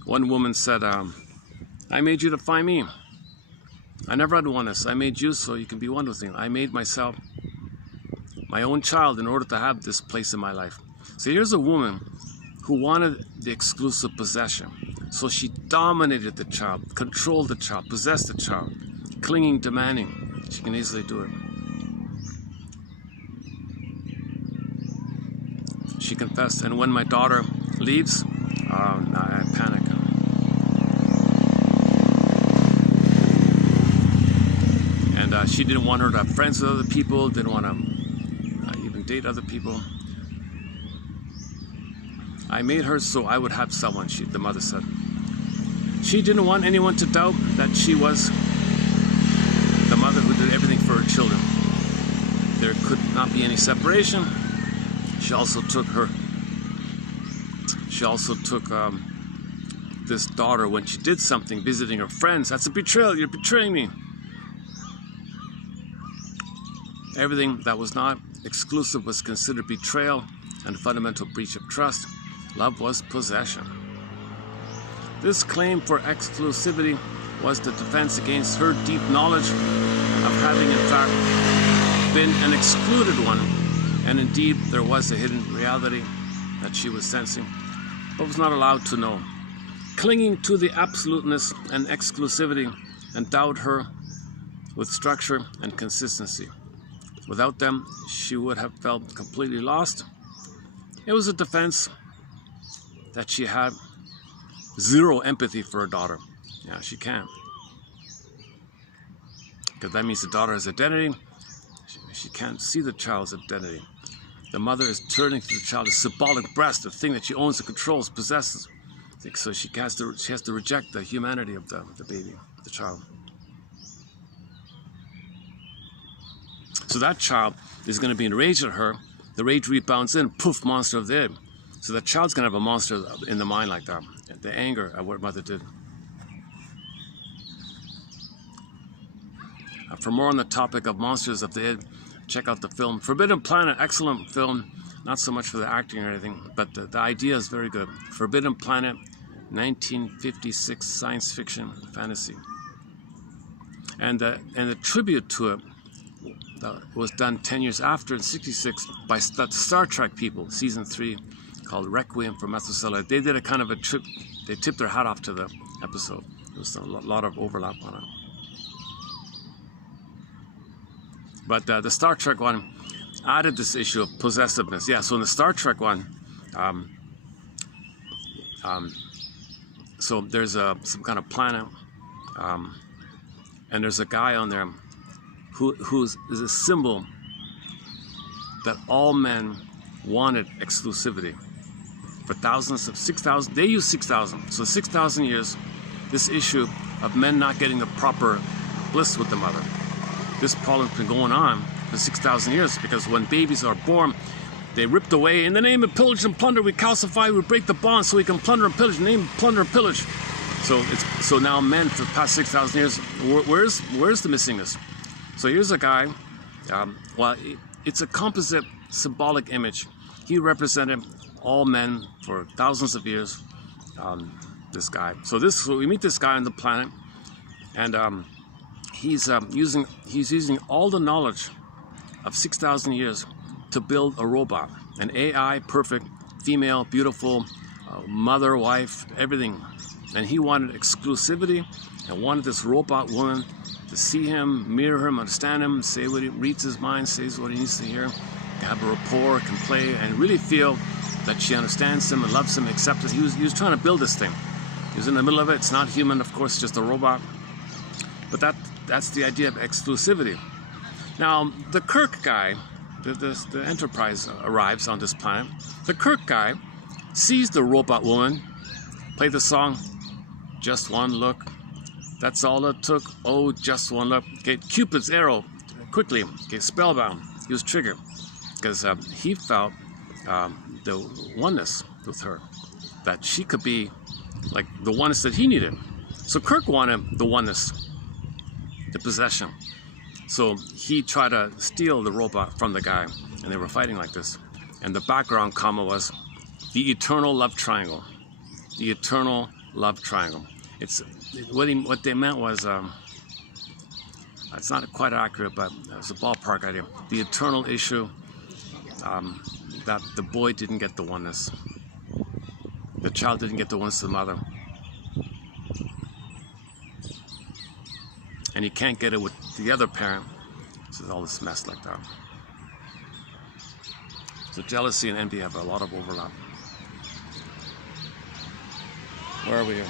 One woman said, I made you to find me. I never had oneness. I made you so you can be one with me. I made myself my own child in order to have this place in my life. So here's a woman who wanted the exclusive possession. So she dominated the child, controlled the child, possessed the child, clinging, demanding. She can easily do it. She confessed, and when my daughter leaves, I panic. And she didn't want her to have friends with other people, didn't want to date other people. I made her so I would have someone, the mother said. She didn't want anyone to doubt that she was the mother who did everything for her children. There could not be any separation. She also took this daughter when she did something, visiting her friends. That's a betrayal. You're betraying me. Everything that was not exclusive was considered betrayal and fundamental breach of trust. Love was possession. This claim for exclusivity was the defense against her deep knowledge of having in fact been an excluded one, and indeed there was a hidden reality that she was sensing. but was not allowed to know. Clinging to the absoluteness and exclusivity endowed her with structure and consistency. Without them, she would have felt completely lost. It was a defense that she had zero empathy for her daughter. Yeah, she can't. Because that means the daughter has identity. She can't see the child's identity. The mother is turning to the child a symbolic breast, a thing that she owns and controls, possesses. So she has to reject the humanity of the baby, the child. So that child is going to be enraged at her. The rage rebounds in, poof, monster of the id. So the child's going to have a monster in the mind like that. The anger at what mother did. For more on the topic of monsters of the id, check out the film Forbidden Planet. Excellent film. Not so much for the acting or anything, but the idea is very good. Forbidden Planet, 1956 science fiction fantasy. And the tribute to it was done 10 years after, in 66, by the Star Trek people, season 3, called Requiem for Methuselah. They did a kind of a trip. They tipped their hat off to the episode. There was a lot of overlap on it. But the Star Trek one added this issue of possessiveness. Yeah, so in the Star Trek one, so there's some kind of planet, and there's a guy on there who is a symbol that all men wanted exclusivity. For thousands of 6,000, they use 6,000. So 6,000 years, this issue of men not getting the proper bliss with the mother. This problem's been going on for 6,000 years, because when babies are born, they ripped away. In the name of pillage and plunder, we calcify, we break the bond so we can plunder and pillage. In the name of plunder and pillage. So now men for the past 6,000 years, where's the missingness? So here's a guy, well, it's a composite symbolic image. He represented all men for thousands of years, this guy. So we meet this guy on the planet, and he's using all the knowledge of 6,000 years to build a robot, an AI, perfect, female, beautiful, mother, wife, everything. And he wanted exclusivity and wanted this robot woman to see him, mirror him, understand him, say what he reads his mind, says what he needs to hear, have a rapport, can play, and really feel that she understands him and loves him, accepts him. He was trying to build this thing. He was in the middle of it. It's not human, of course, just a robot. But that's the idea of exclusivity. Now, the Kirk guy, the Enterprise arrives on this planet. The Kirk guy sees the robot woman play the song, Just One Look. That's all it took. Oh, just one look. Okay, Cupid's arrow, quickly. Okay, spellbound. He was triggered because he felt the oneness with her, that she could be like the oneness that he needed. So Kirk wanted the oneness, the possession. So he tried to steal the robot from the guy, and they were fighting like this. And the background comma was the eternal love triangle. The eternal love triangle. It's what they meant was, it's not quite accurate, but it was a ballpark idea. The eternal issue that the boy didn't get the oneness. The child didn't get the oneness to the mother. And he can't get it with the other parent. So all this mess like that. So jealousy and envy have a lot of overlap. Where are we here?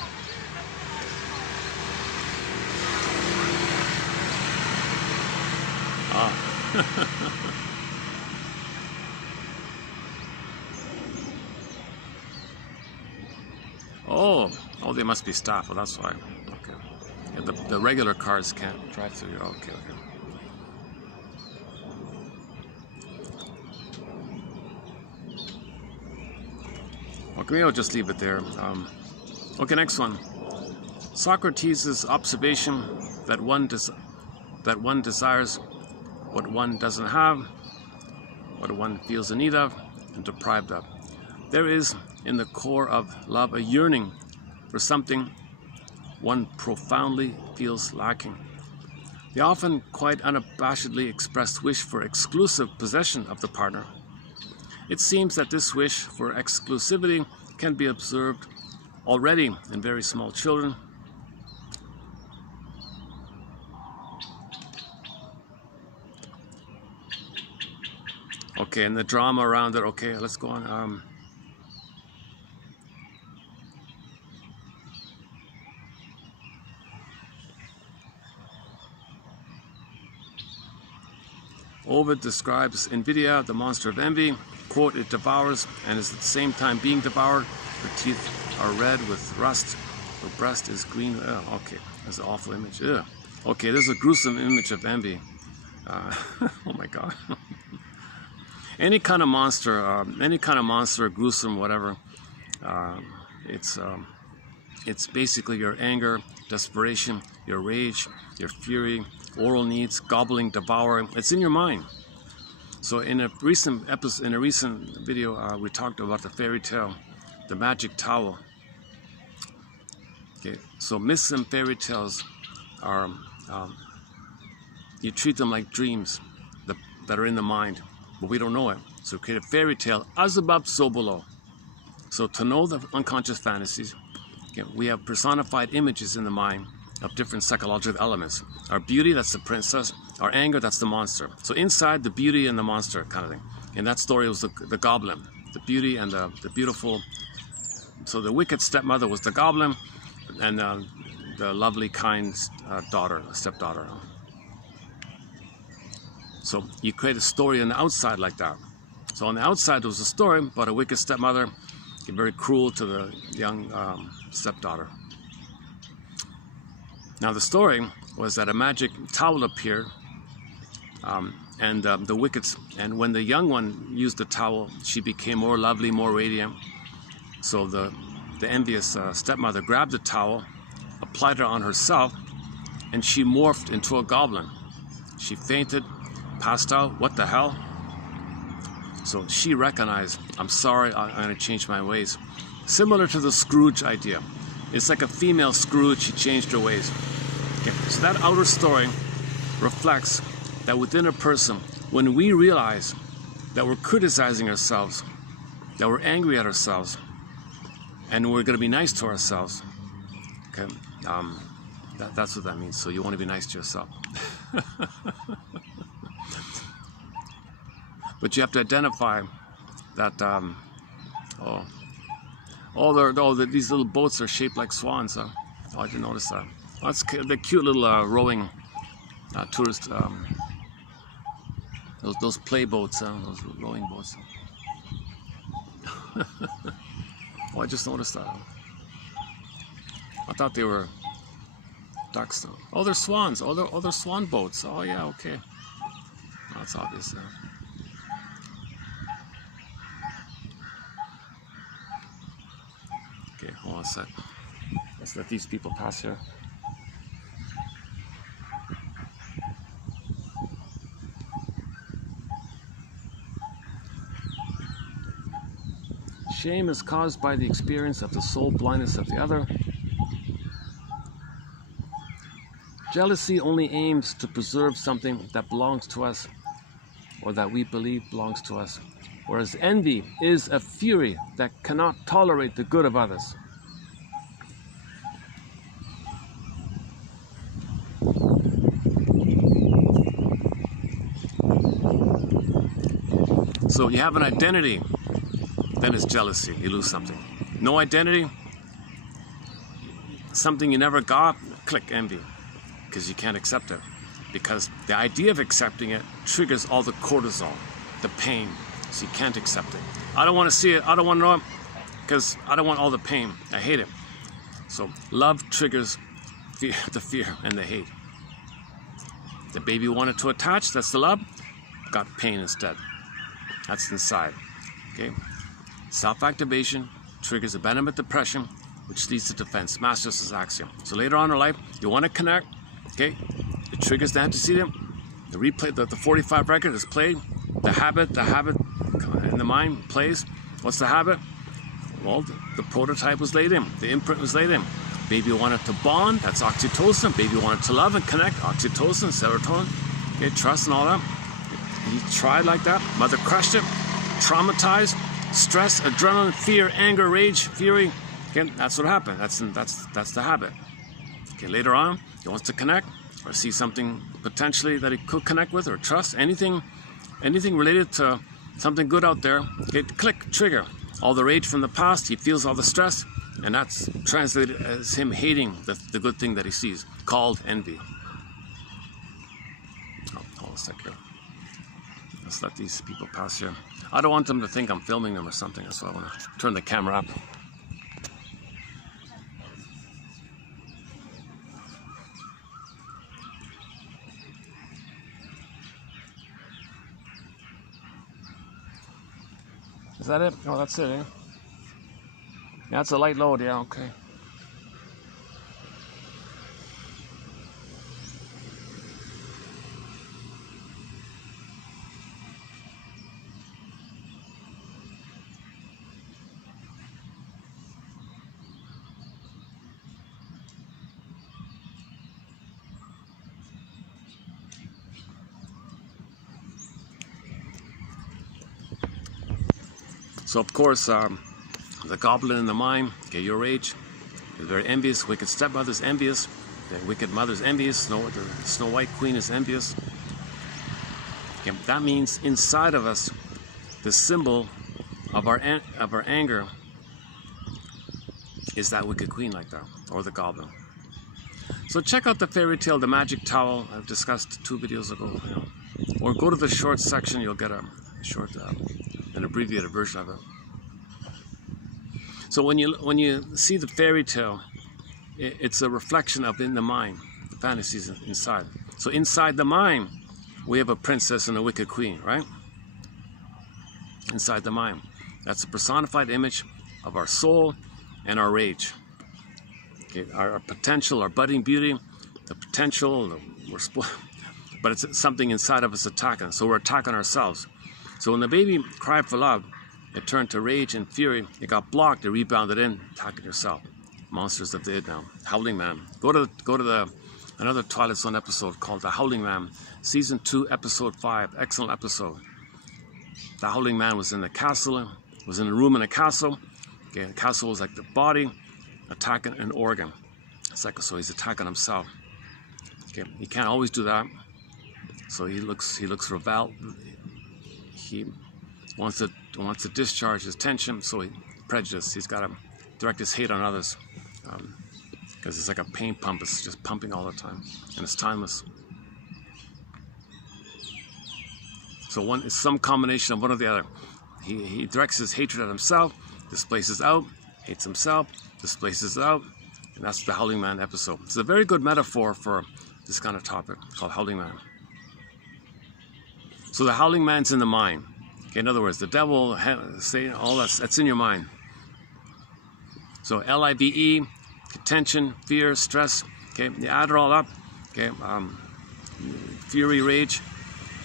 Oh, they must be staff. Well, that's why. Okay. Yeah, the regular cars can't drive through here. Okay. Okay, maybe I'll just leave it there. Okay, next one. Socrates' observation that one desires what one doesn't have, what one feels in need of, and deprived of. There is, in the core of love, a yearning for something one profoundly feels lacking. The often quite unabashedly expressed wish for exclusive possession of the partner. It seems that this wish for exclusivity can be observed already in very small children. Okay, and the drama around it. Okay, let's go on. Ovid describes Nvidia, the monster of envy. Quote, it devours and is at the same time being devoured. Her teeth are red with rust. Her breast is green. Okay, that's an awful image. Ugh. Okay, this is a gruesome image of envy. Oh my God. Any kind of monster, gruesome, whatever. It's basically your anger, desperation, your rage, your fury, oral needs, gobbling, devouring. It's in your mind. So in a recent episode, in a recent video, we talked about the fairy tale, the magic towel. Okay, so myths and fairy tales are, you treat them like dreams that are in the mind, but we don't know it. So create a fairy tale, as above, so below. So to know the unconscious fantasies, okay, we have personified images in the mind of different psychological elements. Our beauty, that's the princess. Our anger, that's the monster. So inside, the beauty and the monster kind of thing. In that story, it was the goblin. The beauty and the beautiful. So the wicked stepmother was the goblin, and the lovely, kind stepdaughter. So you create a story on the outside like that. So on the outside, there was a story about a wicked stepmother, very cruel to the young stepdaughter. Now the story was that a magic towel appeared, and the wicked, and when the young one used the towel, she became more lovely, more radiant. So the envious stepmother grabbed the towel, applied it on herself, and she morphed into a goblin. She fainted, passed out. What the hell? So she recognized, I'm sorry, I'm going to change my ways. Similar to the Scrooge idea. It's like a female Scrooge, she changed her ways. Okay. So that outer story reflects that within a person, when we realize that we're criticizing ourselves, that we're angry at ourselves, and we're going to be nice to ourselves, okay, that's what that means. So you want to be nice to yourself. But you have to identify that, these little boats are shaped like swans. Oh, I didn't notice that. Oh, that's the cute little rowing tourist, those play boats, those rowing boats. Oh, I just noticed that. I thought they were ducks. Oh, they're swans. Oh, they're swan boats. Oh, yeah, okay. That's obvious. Okay, hold on a sec. Let's let these people pass here. Shame is caused by the experience of the soul blindness of the other. Jealousy only aims to preserve something that belongs to us or that we believe belongs to us, whereas envy is a fury that cannot tolerate the good of others. So you have an identity, then it's jealousy, you lose something. No identity, something you never got, click, envy, because you can't accept it. Because the idea of accepting it triggers all the cortisol, the pain, so you can't accept it. I don't want to see it, I don't want to know it, because I don't want all the pain, I hate it. So love triggers the fear and the hate. The baby wanted to attach, that's the love, got pain instead. That's inside, okay? Self-activation triggers abandonment depression, which leads to defense, Master's axiom. So later on in life, you want to connect, okay? It triggers the antecedent, the replay, the 45 record is played, the habit in the mind plays. What's the habit? Well, the prototype was laid in, the imprint was laid in. Baby wanted to bond, that's oxytocin. Baby wanted to love and connect, oxytocin, serotonin, okay, trust and all that. He tried like that, mother crushed it, traumatized, stress, adrenaline, fear, anger, rage, fury. Okay, that's what happened. That's the habit. Okay, later on, he wants to connect or see something potentially that he could connect with or trust. Anything related to something good out there. Okay, click, trigger. All the rage from the past, he feels all the stress, and that's translated as him hating the good thing that he sees, called envy. Oh, hold a sec here. Let's let these people pass here. I don't want them to think I'm filming them or something, so I want to turn the camera up. Is that it? Oh, that's it, eh? Yeah, it's a light load, yeah, okay. So, of course, the goblin in the mind, okay, your rage, is very envious. Wicked stepmother's envious. The wicked mother's envious. The Snow White Queen is envious. Okay, that means inside of us, the symbol of our anger is that wicked queen like that, or the goblin. So check out the fairy tale, The Magic Towel. I've discussed 2 videos ago. You know. Or go to the short section. You'll get a short, an abbreviated version of it. So when you see the fairy tale, it's a reflection of in the mind, the fantasies inside. So inside the mind, we have a princess and a wicked queen, right? Inside the mind. That's a personified image of our soul and our rage. Okay, our potential, our budding beauty, the potential, but it's something inside of us attacking. So we're attacking ourselves. So when the baby cried for love, it turned to rage and fury. It got blocked. It rebounded in, attacking yourself. Monsters of the Id now. Howling Man. Go to another Twilight Zone episode called The Howling Man, Season 2, Episode 5. Excellent episode. The Howling Man was in the castle. Was in a room in a castle. Okay, the castle was like the body attacking an organ. So he's attacking himself. Okay, he can't always do that. So he looks revolted. He wants to discharge his tension, so he prejudice. He's got to direct his hate on others, because it's like a pain pump. It's just pumping all the time, and it's timeless. So it's some combination of one or the other. He directs his hatred at himself, displaces out, hates himself, displaces out, and that's the Howling Man episode. It's a very good metaphor for this kind of topic called Howling Man. So the Howling Man's in the mind. Okay, in other words, the devil, Satan, all that's in your mind. So LIVE, tension, fear, stress. Okay, you add it all up. Okay, fury, rage.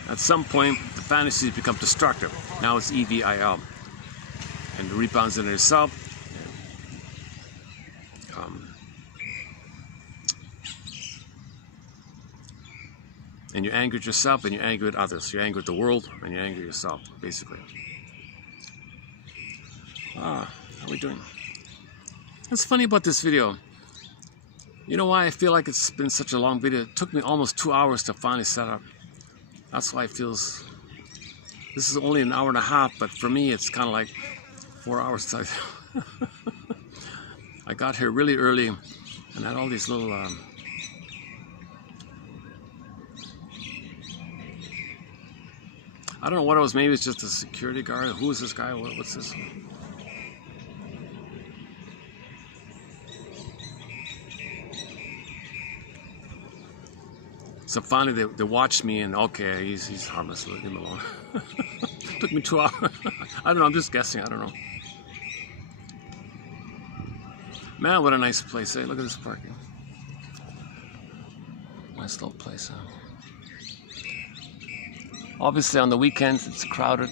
At some point, the fantasies become destructive. Now it's EVIL, and it rebounds into yourself. And you anger yourself, and you anger others. You anger the world, and you anger yourself, basically. How are we doing? What's funny about this video? You know why I feel like it's been such a long video? It took me almost 2 hours to finally set up. That's why it feels... This is only an hour and a half, but for me, it's kind of like 4 hours. I got here really early, and had all these little... I don't know what it was. Maybe it's just a security guard. Who is this guy? What's this? So finally they watched me, and okay, he's harmless. Leave him alone. Took me 2 hours. I don't know. I'm just guessing. I don't know. Man, what a nice place, eh? Look at this parking. Nice little place, huh? Obviously, on the weekends, it's crowded.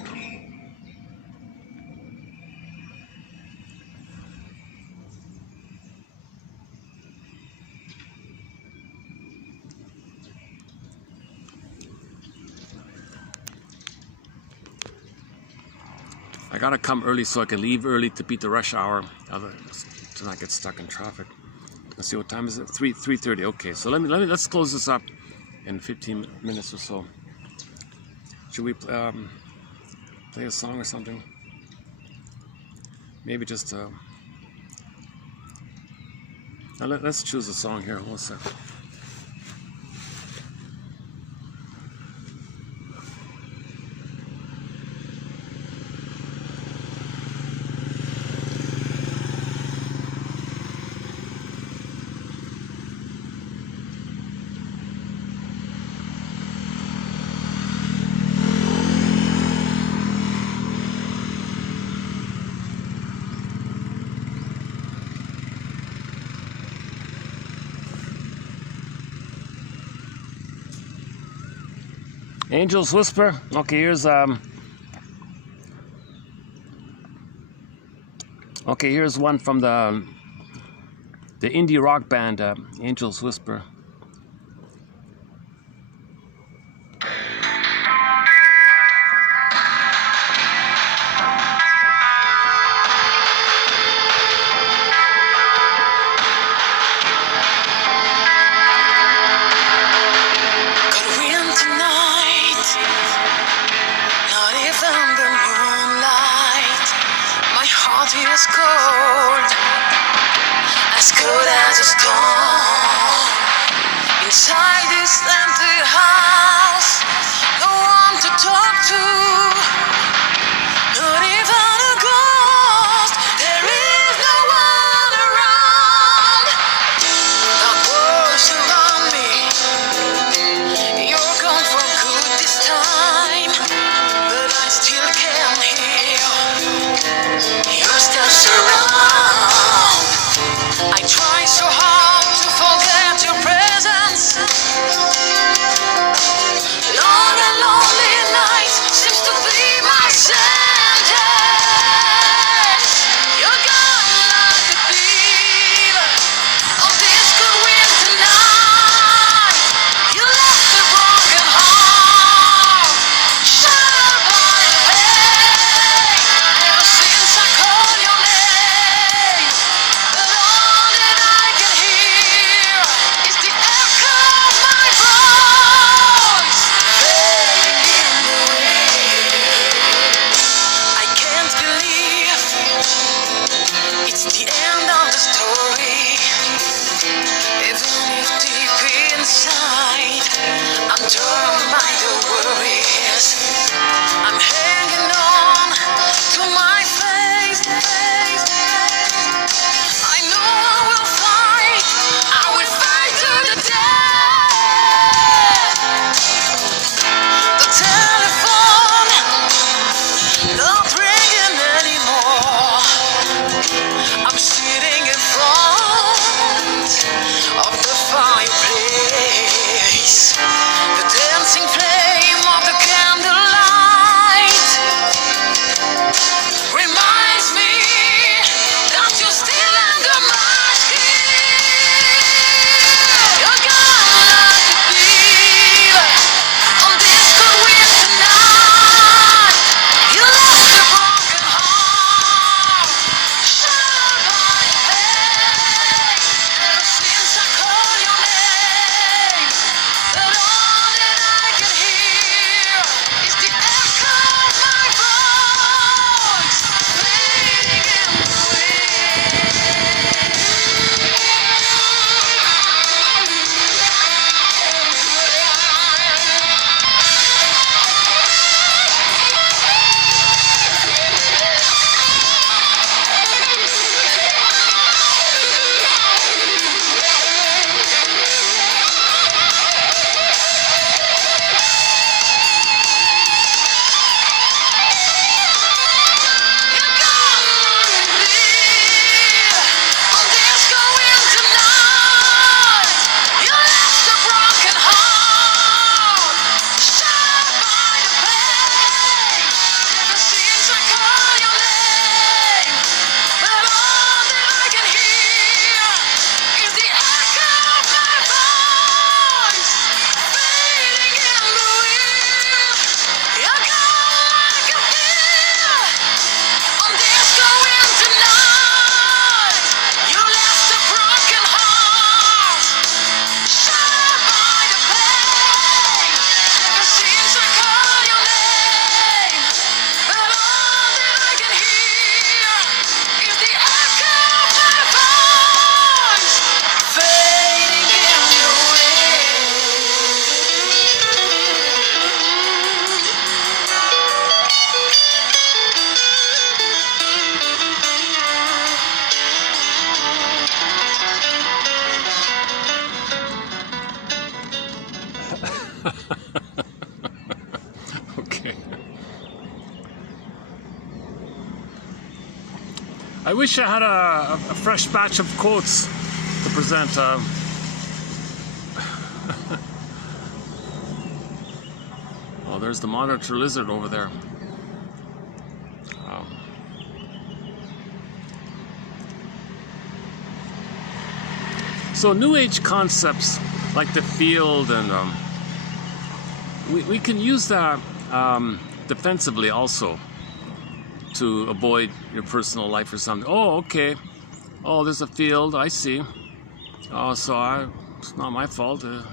I gotta come early so I can leave early to beat the rush hour, to not get stuck in traffic. Let's see, what time is it? 3:30. Okay, so let's close this up in 15 minutes or so. Should we play a song or something? Maybe just let's choose a song here. One sec. Angel's Whisper. Okay, here's one from the indie rock band Angel's Whisper. Try so hard to forget your presence. I wish I had a fresh batch of quotes to present. Oh, there's the monitor lizard over there. So New Age concepts like the field, and we can use that defensively also to avoid your personal life or something. Oh, okay. Oh, there's a field. I see. Oh, so it's not my fault. It's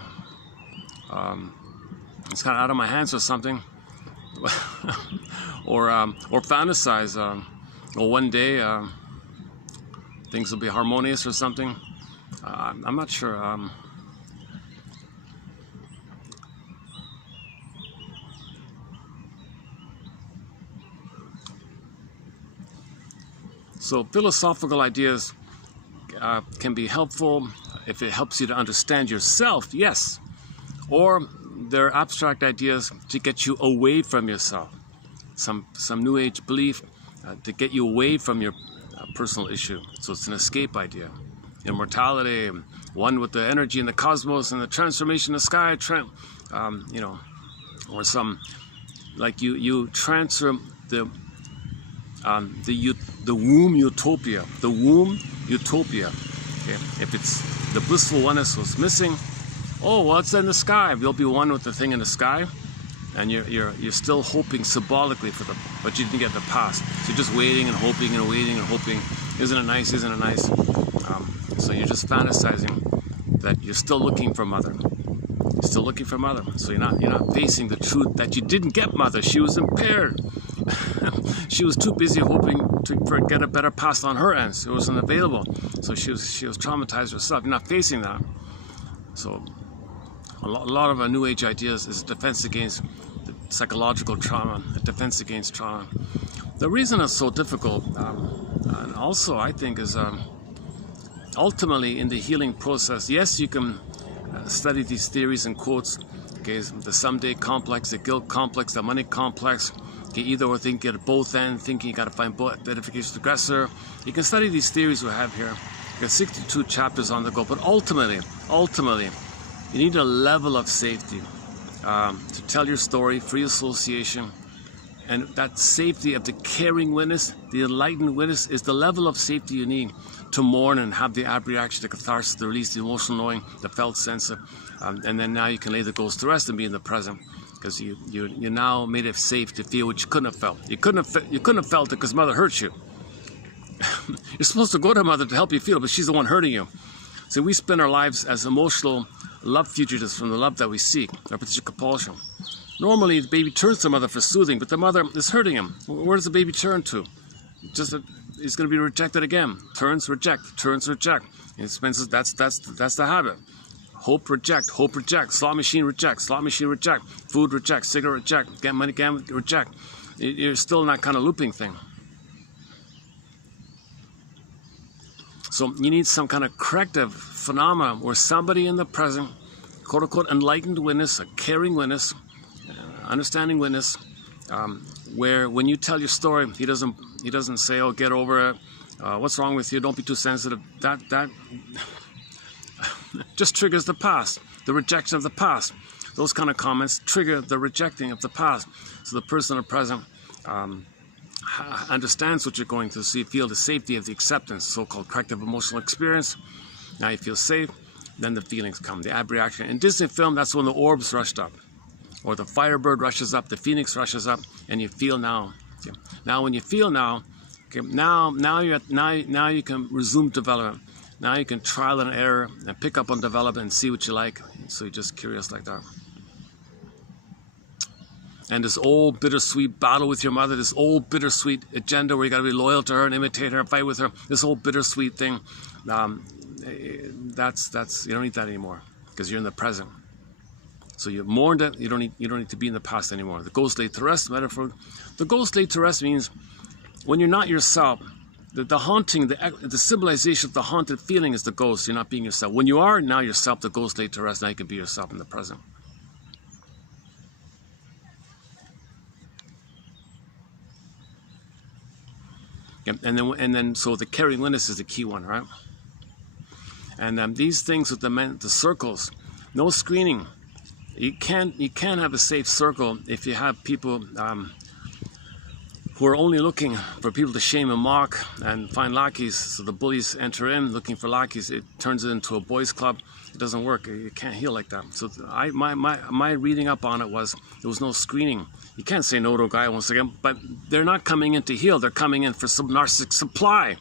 kind of out of my hands or something. or fantasize. Well, one day things will be harmonious or something. I'm not sure. So philosophical ideas can be helpful if it helps you to understand yourself, yes. Or they're abstract ideas to get you away from yourself. Some New Age belief to get you away from your personal issue. So it's an escape idea. Immortality, one with the energy in the cosmos and the transformation of the sky, you know, or some, like you transfer the womb utopia. The womb utopia. Okay? If it's the blissful oneness was missing, oh, well, it's in the sky. You'll be one with the thing in the sky, and you're still hoping symbolically for the, but you didn't get the past. So you're just waiting and hoping and waiting and hoping. Isn't it nice? Isn't it nice? So you're just fantasizing that you're still looking for mother. You're still looking for mother. So you're not facing the truth that you didn't get mother. She was impaired. She was too busy hoping to get a better past on her end. It wasn't available. So she was traumatized herself. You're not facing that. So a lot of New Age ideas is a defense against the psychological trauma, a defense against trauma. The reason it's so difficult, and also I think, is ultimately in the healing process, yes, you can study these theories and quotes, okay, the someday complex, the guilt complex, the money complex, okay, either or thinking at both ends, thinking you got to find both identification of the aggressor. You can study these theories we have here. There's 62 chapters on the go, but ultimately, you need a level of safety to tell your story, free association, and that safety of the caring witness, the enlightened witness, is the level of safety you need to mourn and have the abreaction, the catharsis, the release, the emotional knowing, the felt sense, and then now you can lay the ghost to rest and be in the present, because you now made it safe to feel what you couldn't have felt. You couldn't have felt it because mother hurt you. You're supposed to go to mother to help you feel, but she's the one hurting you. So we spend our lives as emotional love fugitives from the love that we seek, repetition compulsion. Normally, the baby turns to the mother for soothing, but the mother is hurting him. Where does the baby turn to? Just he's going to be rejected again. Turns, reject. Turns, reject. And that's the habit. Hope, reject. Hope, reject. Slot machine, reject. Slot machine, reject. Food, reject. Cigarette, reject. Get money, gamble, reject. You're still in that kind of looping thing. So you need some kind of corrective phenomena where somebody in the present, quote unquote, enlightened witness, a caring witness, understanding witness, where when you tell your story, he doesn't say, "Oh, get over it. What's wrong with you? Don't be too sensitive." That just triggers the past, the rejection of the past. Those kind of comments trigger the rejecting of the past. So the person in the present understands what you're going through, so you feel the safety of the acceptance, so-called corrective emotional experience. Now you feel safe, then the feelings come, the abreaction. In Disney film, that's when the orbs rushed up, or the firebird rushes up, the phoenix rushes up, and you feel now. Okay. Now when you feel now, okay, now you can resume development. Now you can trial and error and pick up on development and see what you like. So you're just curious like that. And this old bittersweet battle with your mother, this old bittersweet agenda where you got to be loyal to her and imitate her and fight with her, this old bittersweet thing, that's you don't need that anymore because you're in the present. So you mourned it. You don't need to be in the past anymore. The ghost laid to rest metaphor. The ghost laid to rest means when you're not yourself. The haunting, the symbolization of the haunted feeling is the ghost. You're not being yourself. When you are now yourself, the ghost laid to rest. Now you can be yourself in the present. And then so the carrying witness is the key one, right? And these things with the circles, no screening. You can't have a safe circle if you have people who are only looking for people to shame and mock and find lackeys. So the bullies enter in looking for lackeys. It turns it into a boys' club. It doesn't work. You can't heal like that. So my reading up on it was there was no screening. You can't say no to a guy once again, but they're not coming in to heal. They're coming in for some narcissistic supply.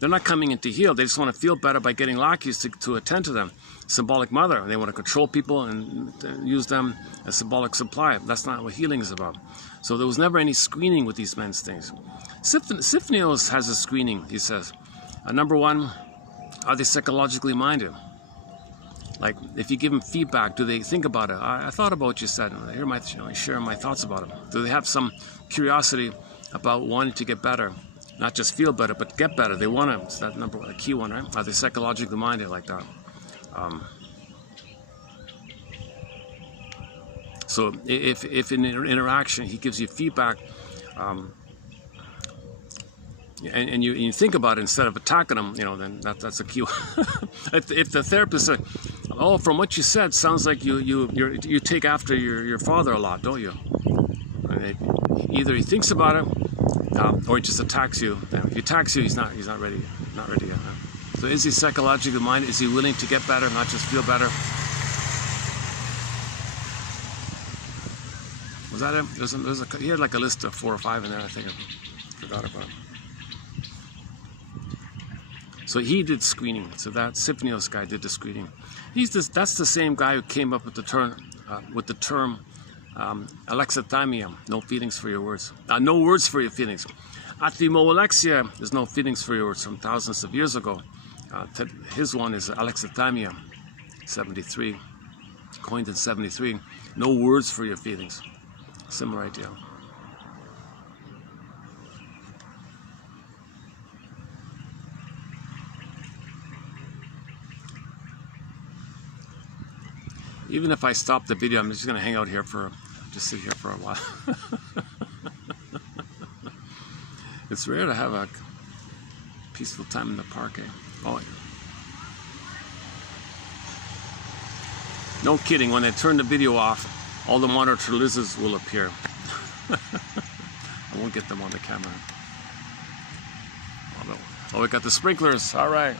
They're not coming in to heal. They just want to feel better by getting lackeys to attend to them. Symbolic mother. They want to control people and use them as symbolic supply. That's not what healing is about. So there was never any screening with these men's things. Sifnios has a screening, he says. Number one, are they psychologically minded? Like, if you give them feedback, do they think about it? I thought about what you said. Here my share my thoughts about it. Do they have some curiosity about wanting to get better? Not just feel better, but get better. They want to. So that's number one, a key one, right? Are they psychologically minded like that? So if in an interaction he gives you feedback, and you think about it instead of attacking them, then that's a key one. if the therapist said, "Oh, from what you said, sounds like you take after your father a lot, don't you?" Either he thinks about it, or he just attacks you. If he attacks you, he's not ready yet. So is he psychologically minded? Is he willing to get better, not just feel better? Was that it? He had like a list of 4 or 5 in there. I think I forgot about it. So he did screening. So that Sifnios guy did the screening. That's the same guy who came up with the term alexithymia, no feelings for your words. No words for your feelings. Athymolexia is no feelings for your words from thousands of years ago. His one is alexithymia, 73, coined in 73. No words for your feelings. Similar idea. Even if I stop the video, I'm just going to hang out here just sit here for a while. It's rare to have a peaceful time in the park, eh? Oh, no kidding, when I turn the video off, all the monitor lizards will appear. I won't get them on the camera. Oh, we got the sprinklers, all right.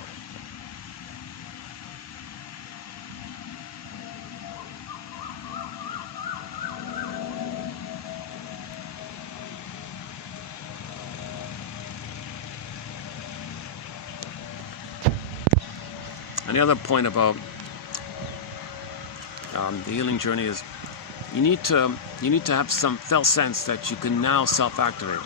And the other point about the healing journey is you need to have some felt sense that you can now self-activate,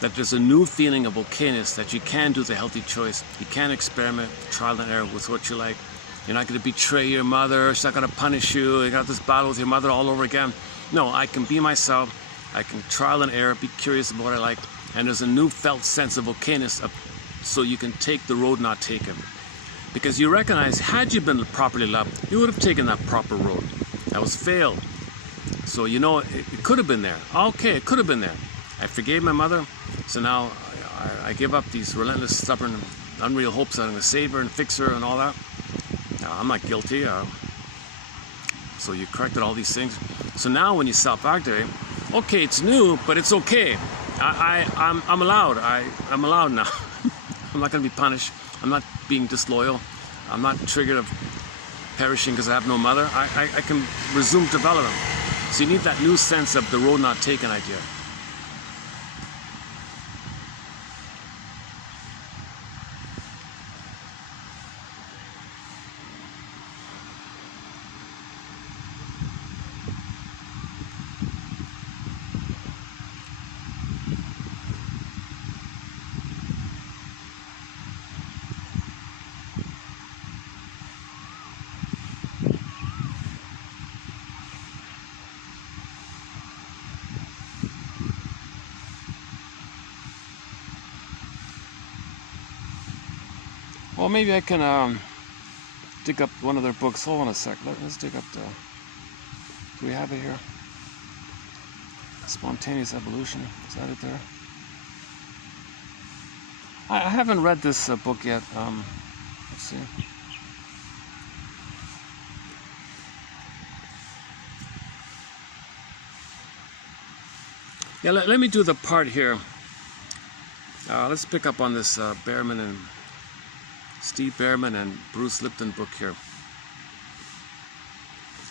that there's a new feeling of okayness, that you can do the healthy choice, you can experiment, trial and error with what you like. You're not going to betray your mother, she's not going to punish you, you got this battle with your mother all over again. No, I can be myself, I can trial and error, be curious about what I like, and there's a new felt sense of okayness, so you can take the road not taken. Because you recognize, had you been properly loved, you would have taken that proper road. That was failed. So it could have been there. Okay, it could have been there. I forgave my mother, so now I give up these relentless, stubborn, unreal hopes that I'm going to save her and fix her and all that. I'm not guilty. So you corrected all these things. So now when you self-activate, okay, it's new, but it's okay. I'm allowed. I'm allowed now. I'm not going to be punished. I'm not being disloyal. I'm not triggered of perishing because I have no mother. I can resume development. So you need that new sense of the road not taken idea. Well, maybe I can dig up one of their books. Hold on a sec. Let's dig up the... Do we have it here? Spontaneous evolution. Is that it there? I haven't read this book yet. Let's see. Yeah, let me do the part here. Let's pick up on this Steve Behrman and Bruce Lipton book here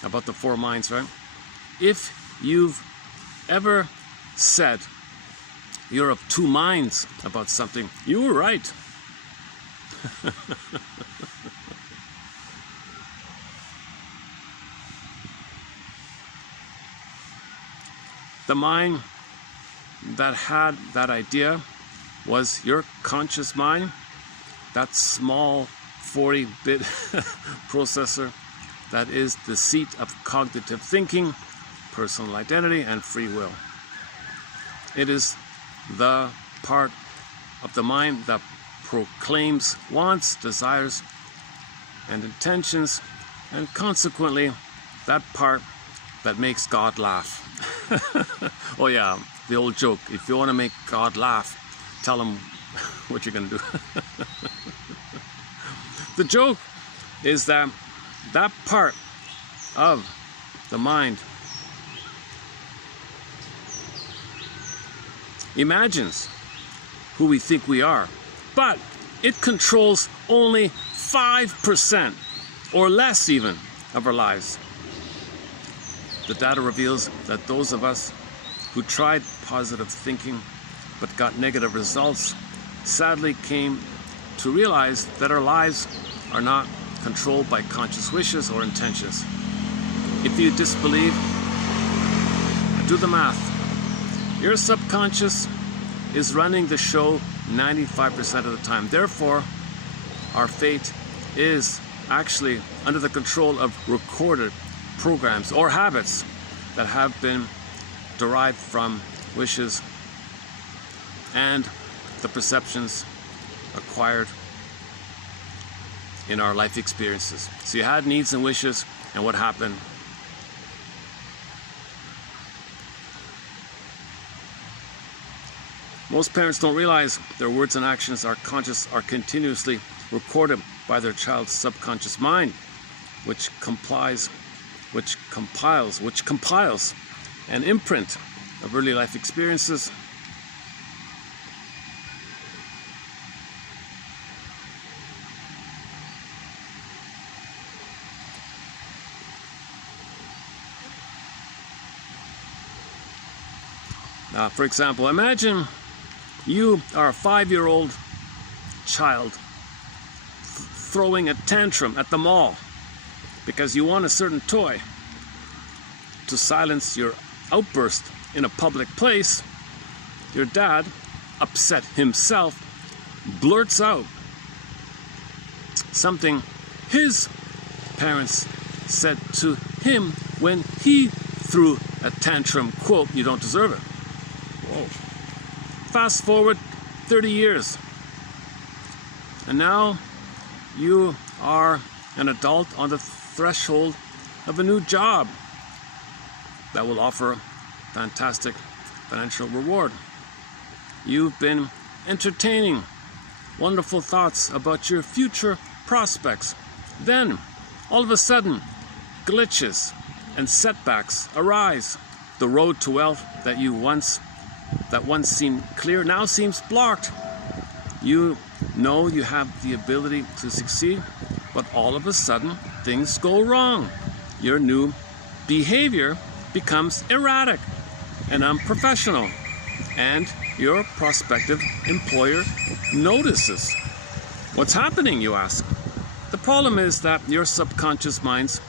about the four minds, right? If you've ever said you're of two minds about something, you were right. The mind that had that idea was your conscious mind, that small 40-bit processor that is the seat of cognitive thinking, personal identity, and free will. It is the part of the mind that proclaims wants, desires, and intentions, and consequently, that part that makes God laugh. Oh yeah, the old joke, if you want to make God laugh, tell him what you're going to do. The joke is that that part of the mind imagines who we think we are, but it controls only 5% or less even of our lives. The data reveals that those of us who tried positive thinking but got negative results sadly came to realize that our lives are not controlled by conscious wishes or intentions. If you disbelieve, do the math. Your subconscious is running the show 95% of the time. Therefore, our fate is actually under the control of recorded programs or habits that have been derived from wishes and the perceptions acquired in our life experiences. So you had needs and wishes, and what happened? Most parents don't realize their words and actions are continuously recorded by their child's subconscious mind, which compiles an imprint of early life experiences. For example, imagine you are a 5-year-old child throwing a tantrum at the mall because you want a certain toy. To silence your outburst in a public place, your dad, upset himself, blurts out something his parents said to him when he threw a tantrum, quote, "You don't deserve it." Whoa. Fast forward 30 years, and now you are an adult on the threshold of a new job that will offer fantastic financial reward. You've been entertaining wonderful thoughts about your future prospects. Then, all of a sudden, glitches and setbacks arise. The road to wealth that once seemed clear now seems blocked. You know you have the ability to succeed, but all of a sudden, things go wrong. Your new behavior becomes erratic and unprofessional, and your prospective employer notices. What's happening, you ask? The problem is that your subconscious mind's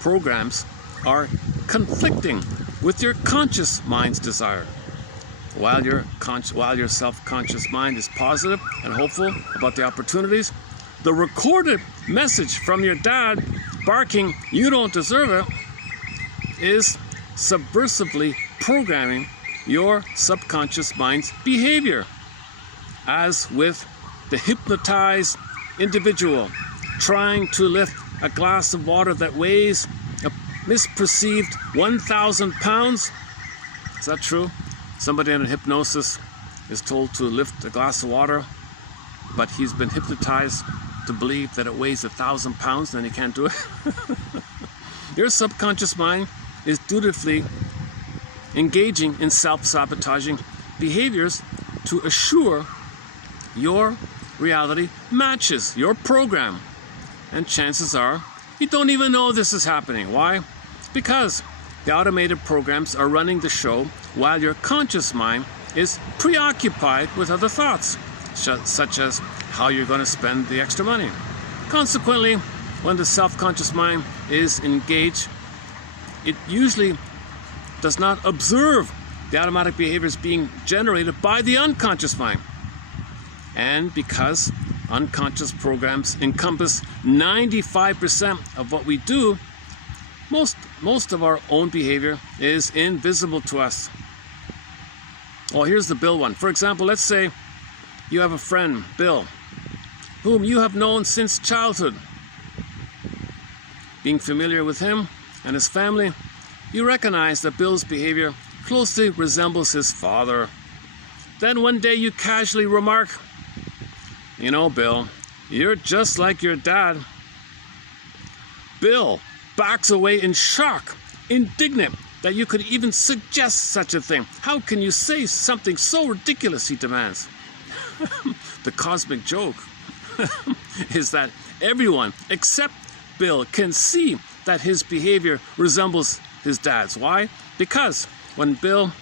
programs are conflicting with your conscious mind's desire. While your self-conscious mind is positive and hopeful about the opportunities, the recorded message from your dad barking, "You don't deserve it," is subversively programming your subconscious mind's behavior. As with the hypnotized individual trying to lift a glass of water that weighs a misperceived 1,000 pounds. Is that true? Somebody under hypnosis is told to lift a glass of water but he's been hypnotized to believe that it weighs 1,000 pounds and he can't do it. Your subconscious mind is dutifully engaging in self-sabotaging behaviors to assure your reality matches your program. And chances are you don't even know this is happening. Why? Because the automated programs are running the show while your conscious mind is preoccupied with other thoughts, such as how you're going to spend the extra money. Consequently, when the self-conscious mind is engaged, it usually does not observe the automatic behaviors being generated by the unconscious mind. And because unconscious programs encompass 95% of what we do, most of our own behavior is invisible to us. Oh, here's the Bill one. For example, let's say you have a friend, Bill, whom you have known since childhood. Being familiar with him and his family, you recognize that Bill's behavior closely resembles his father. Then one day you casually remark, "You know, Bill, you're just like your dad." Bill backs away in shock, indignant that you could even suggest such a thing. "How can you say something so ridiculous?" he demands. The cosmic joke is that everyone except Bill can see that his behavior resembles his dad's. Why? Because when Bill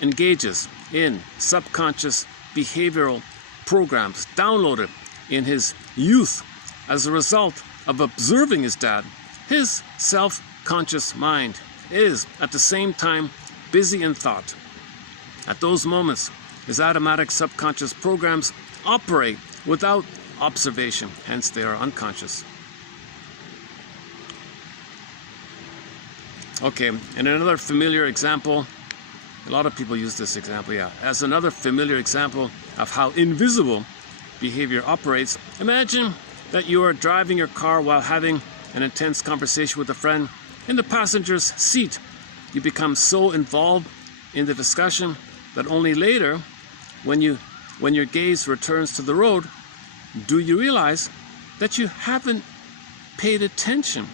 engages in subconscious behavioral programs downloaded in his youth as a result of observing his dad, his self-conscious mind is at the same time busy in thought. At those moments, his automatic subconscious programs operate without observation, hence they are unconscious. Okay, and another familiar example, a lot of people use this example, as another familiar example of how invisible behavior operates. Imagine that you are driving your car while having an intense conversation with a friend. In the passenger's seat, you become so involved in the discussion that only later, when your gaze returns to the road, do you realize that you haven't paid attention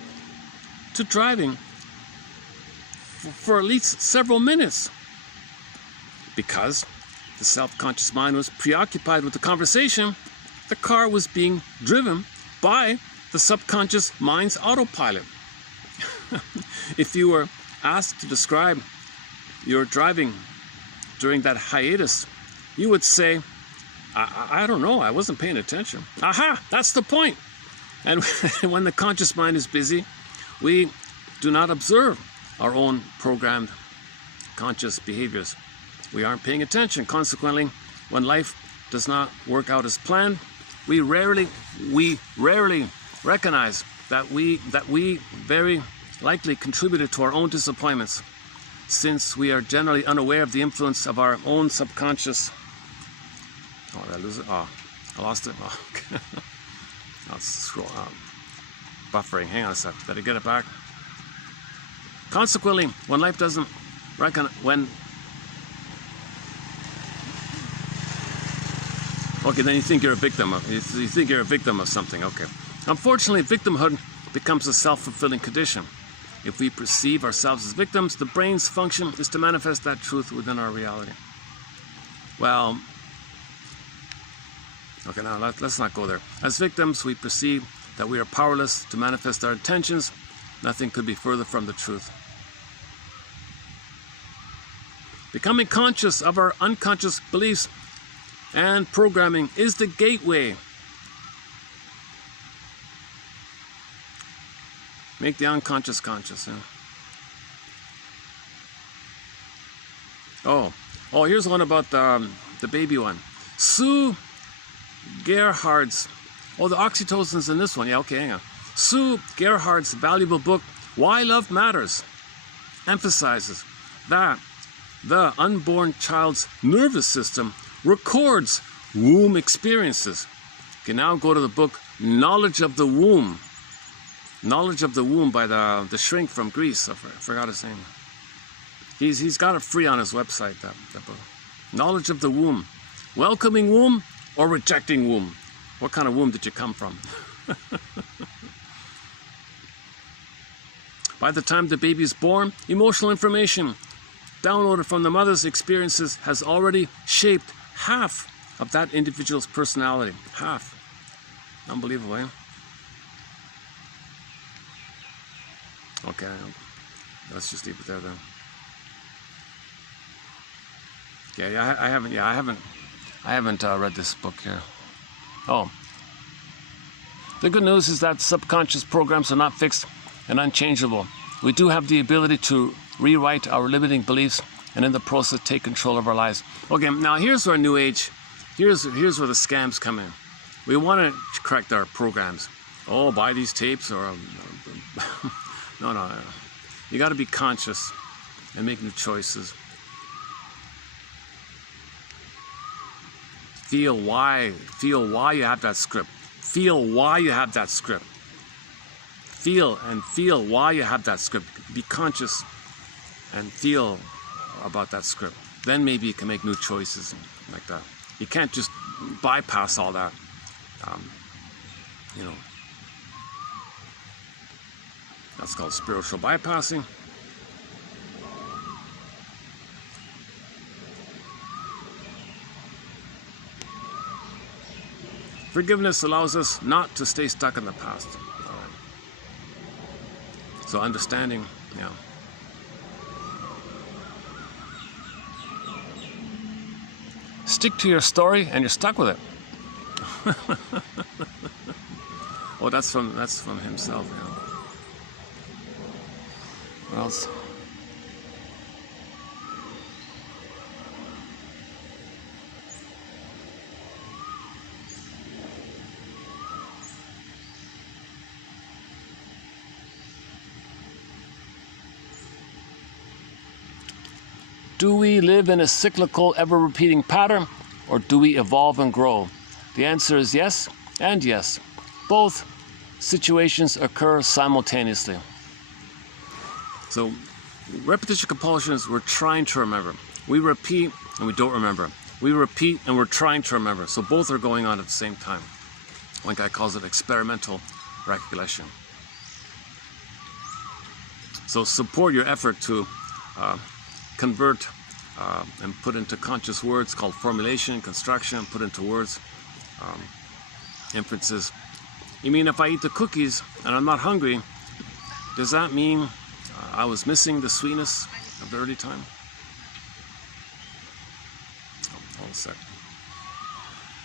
to driving for at least several minutes, because the self-conscious mind was preoccupied with the conversation. The car was being driven by the subconscious mind's autopilot. If you were asked to describe your driving during that hiatus, you would say, I don't know, I wasn't paying attention. Aha, that's the point. And when the conscious mind is busy, we do not observe our own programmed conscious behaviors. We aren't paying attention. Consequently, when life does not work out as planned, we rarely recognize that we very likely contributed to our own disappointments, since we are generally unaware of the influence of our own subconscious. Oh, did I lose it? Oh, I lost it. Oh, okay. I'll scroll up. Buffering. Hang on a sec. Did I get it back? Consequently, when life doesn't recognize, okay, then you think you're a victim of. You think you're a victim of something. Okay. Unfortunately, victimhood becomes a self-fulfilling condition. If we perceive ourselves as victims, the brain's function is to manifest that truth within our reality. Well, okay, now let's not go there. As victims, we perceive that we are powerless to manifest our intentions. Nothing could be further from the truth. Becoming conscious of our unconscious beliefs and programming is the gateway. Make the unconscious conscious. Yeah? Oh, here's one about the baby one. Sue Gerhardt's. Oh, the oxytocin's in this one. Yeah, okay, hang on. Sue Gerhardt's valuable book, Why Love Matters, emphasizes that the unborn child's nervous system records womb experiences. You can now go to the book Knowledge of the Womb. Knowledge of the Womb by the shrink from Greece. I forgot his name. He's got it free on his website, that book. Knowledge of the Womb. Welcoming womb or rejecting womb? What kind of womb did you come from? By the time the baby is born, emotional information downloaded from the mother's experiences has already shaped half of that individual's personality. Half. Unbelievable, eh? Okay, let's just leave it there then. Yeah, I haven't read this book here. Oh. The good news is that subconscious programs are not fixed and unchangeable. We do have the ability to rewrite our limiting beliefs and in the process take control of our lives. Okay, now here's our new age. Here's where the scams come in. We want to correct our programs. Oh, buy these tapes or no. You got to be conscious and make new choices. Feel why you have that script. Feel why you have that script. Feel why you have that script. Be conscious and feel about that script. Then maybe you can make new choices like that. You can't just bypass all that. You know, that's called spiritual bypassing. Forgiveness allows us not to stay stuck in the past. All right. So understanding, yeah. Stick to your story and you're stuck with it. Oh, that's from himself, yeah. What else? Do we live in a cyclical, ever-repeating pattern, or do we evolve and grow? The answer is yes and yes. Both situations occur simultaneously. So, repetition compulsion is we're trying to remember. We repeat and we don't remember. We repeat and we're trying to remember. So both are going on at the same time. One guy calls it experimental recollection. So support your effort to convert and put into conscious words called formulation, construction, put into words, inferences. You mean if I eat the cookies and I'm not hungry, does that mean I was missing the sweetness of the early time? Hold a sec.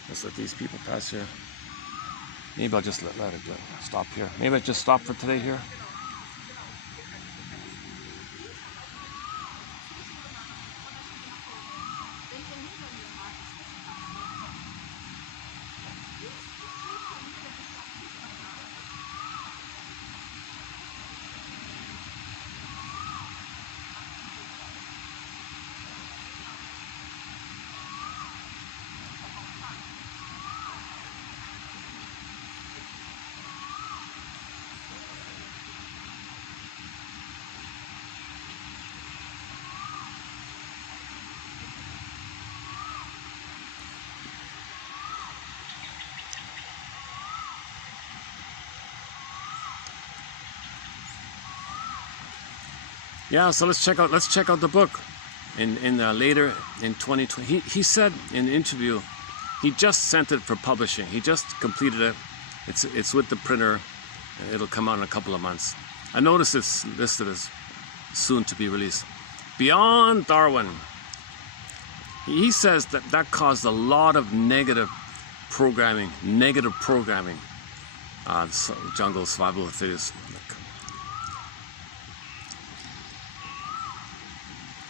Let's let these people pass here. Maybe I'll just let it stop here. Maybe I just stop for today here. Yeah, so let's check out the book. Later in 2020, he said in the interview, he just sent it for publishing. He just completed it. It's with the printer. It'll come out in a couple of months. I noticed it's listed as soon to be released. Beyond Darwin. He says that caused a lot of negative programming. Jungle survival of the fittest.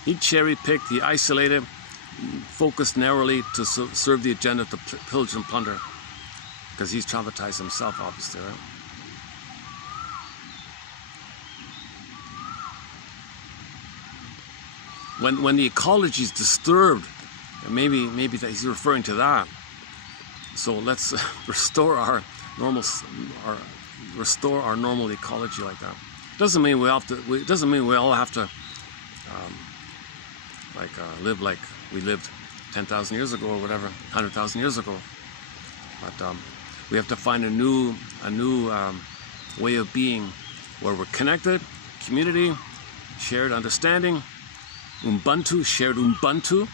He cherry-picked, he isolated, focused narrowly to serve the agenda to pillage and plunder. Because he's traumatized himself, obviously, right? When the ecology is disturbed, maybe that he's referring to that. So let's restore our normal ecology like that. Doesn't mean we all have to live like we lived 10,000 years ago or whatever, 100,000 years ago. But We have to find a new way of being where we're connected, community, shared understanding, Ubuntu, shared Ubuntu.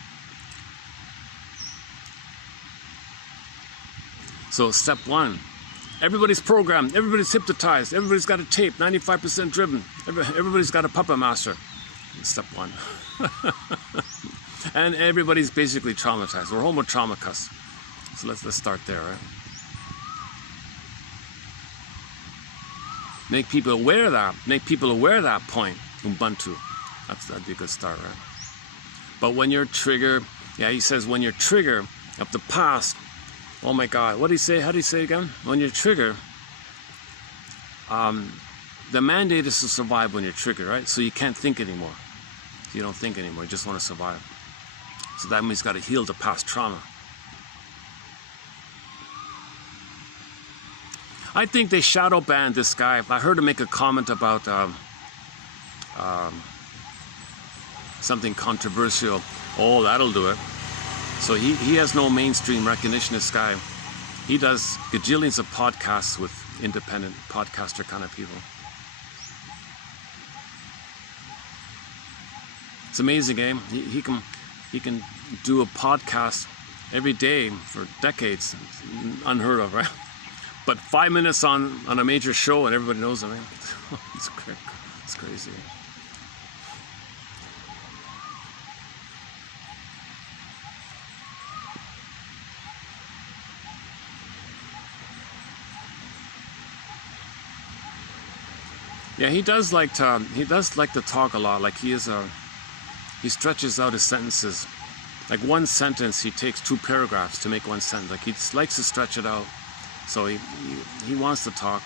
So step one, everybody's programmed, everybody's hypnotized, everybody's got a tape, 95% driven, everybody's got a puppet master. Step one. And everybody's basically traumatized. We're homo traumacus. So let's start there, right? Make people aware of that. Make people aware of that point. Ubuntu. That'd be a good start, right? But when you're triggered, yeah, he says when you're triggered of the past, oh my God, what do you say? How do you say it again? When you're triggered, the mandate is to survive when you're triggered, right? So you can't think anymore. You don't think anymore. You just want to survive. So that means you got to heal the past trauma. I think they shadow banned this guy. I heard him make a comment about something controversial. Oh, that'll do it. So he has no mainstream recognition, this guy. He does gajillions of podcasts with independent podcaster kind of people. It's amazing, eh? He can do a podcast every day for decades. Unheard of, right? But 5 minutes on a major show and everybody knows him, eh? It's crazy. Yeah, he does like to talk a lot. Like he stretches out his sentences. Like one sentence, he takes 2 paragraphs to make one sentence. Like he just likes to stretch it out. So he wants to talk.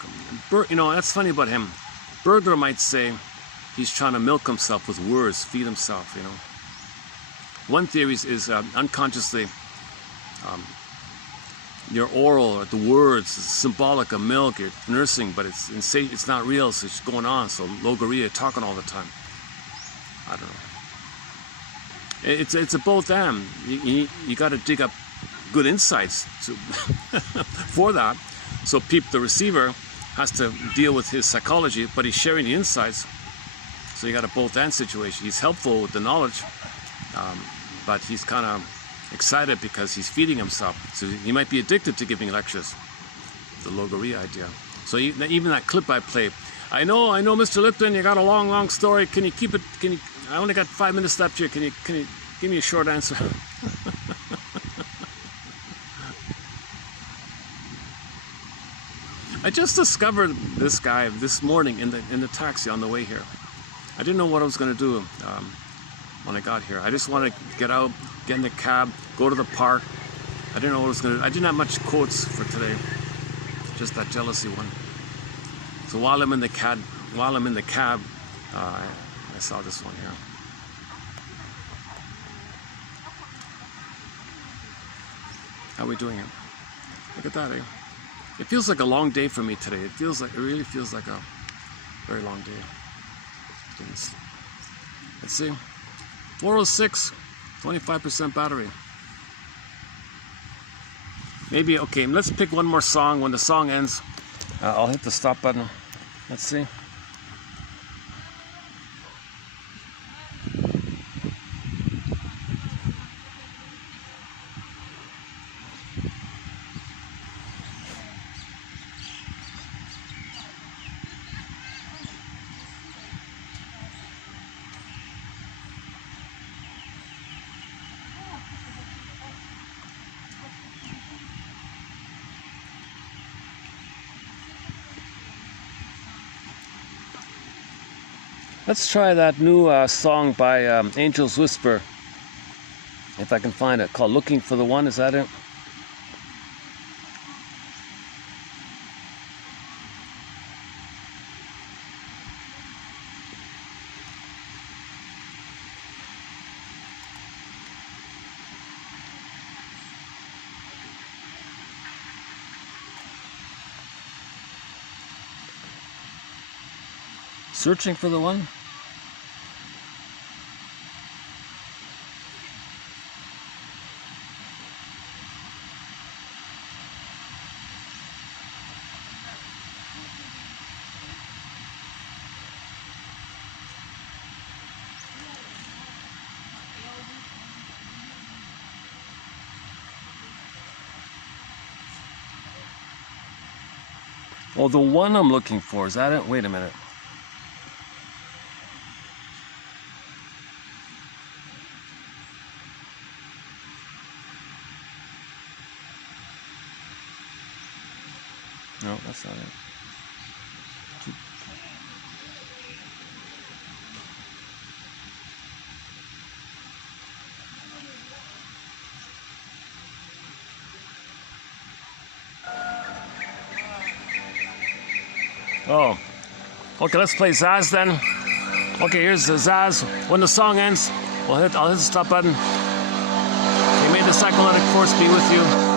You know, that's funny about him. Berger might say he's trying to milk himself with words, feed himself, you know. One theory is unconsciously your oral, the words, is symbolic of milk, you're nursing, but it's not real, so it's going on. So logorrhea, talking all the time. I don't know. It's a both and. You got to dig up good insights for that. So the receiver has to deal with his psychology, but he's sharing the insights. So you got a both and situation. He's helpful with the knowledge, but he's kind of excited because he's feeding himself. So he might be addicted to giving lectures. The logorrhea idea. So even that clip I played, I know, Mr. Lipton, you got a long story. Can you keep it? I only got 5 minutes left here. Can you give me a short answer? I just discovered this guy this morning in the taxi on the way here. I didn't know what I was going to do when I got here. I just wanted to get out, get in the cab, go to the park. I didn't know what I was going to do. I didn't have much quotes for today, just that jealousy one. So while I'm in the cab, I saw this one here. How are we doing it? Look at that, eh? It feels like a long day for me today. It really feels like a very long day. Let's see. 406, 25% battery. Maybe, okay, let's pick one more song. When the song ends, I'll hit the stop button. Let's see. Let's try that new song by Angel's Whisper, if I can find it, called Looking for the One. Is that it? Searching for the one? Oh, the one I'm looking for, is that it? Wait a minute. No, that's not it. Oh, okay, let's play Zaz then. Okay, here's the Zaz. When the song ends, I'll hit the stop button. Okay, may the psychoanalytic force be with you.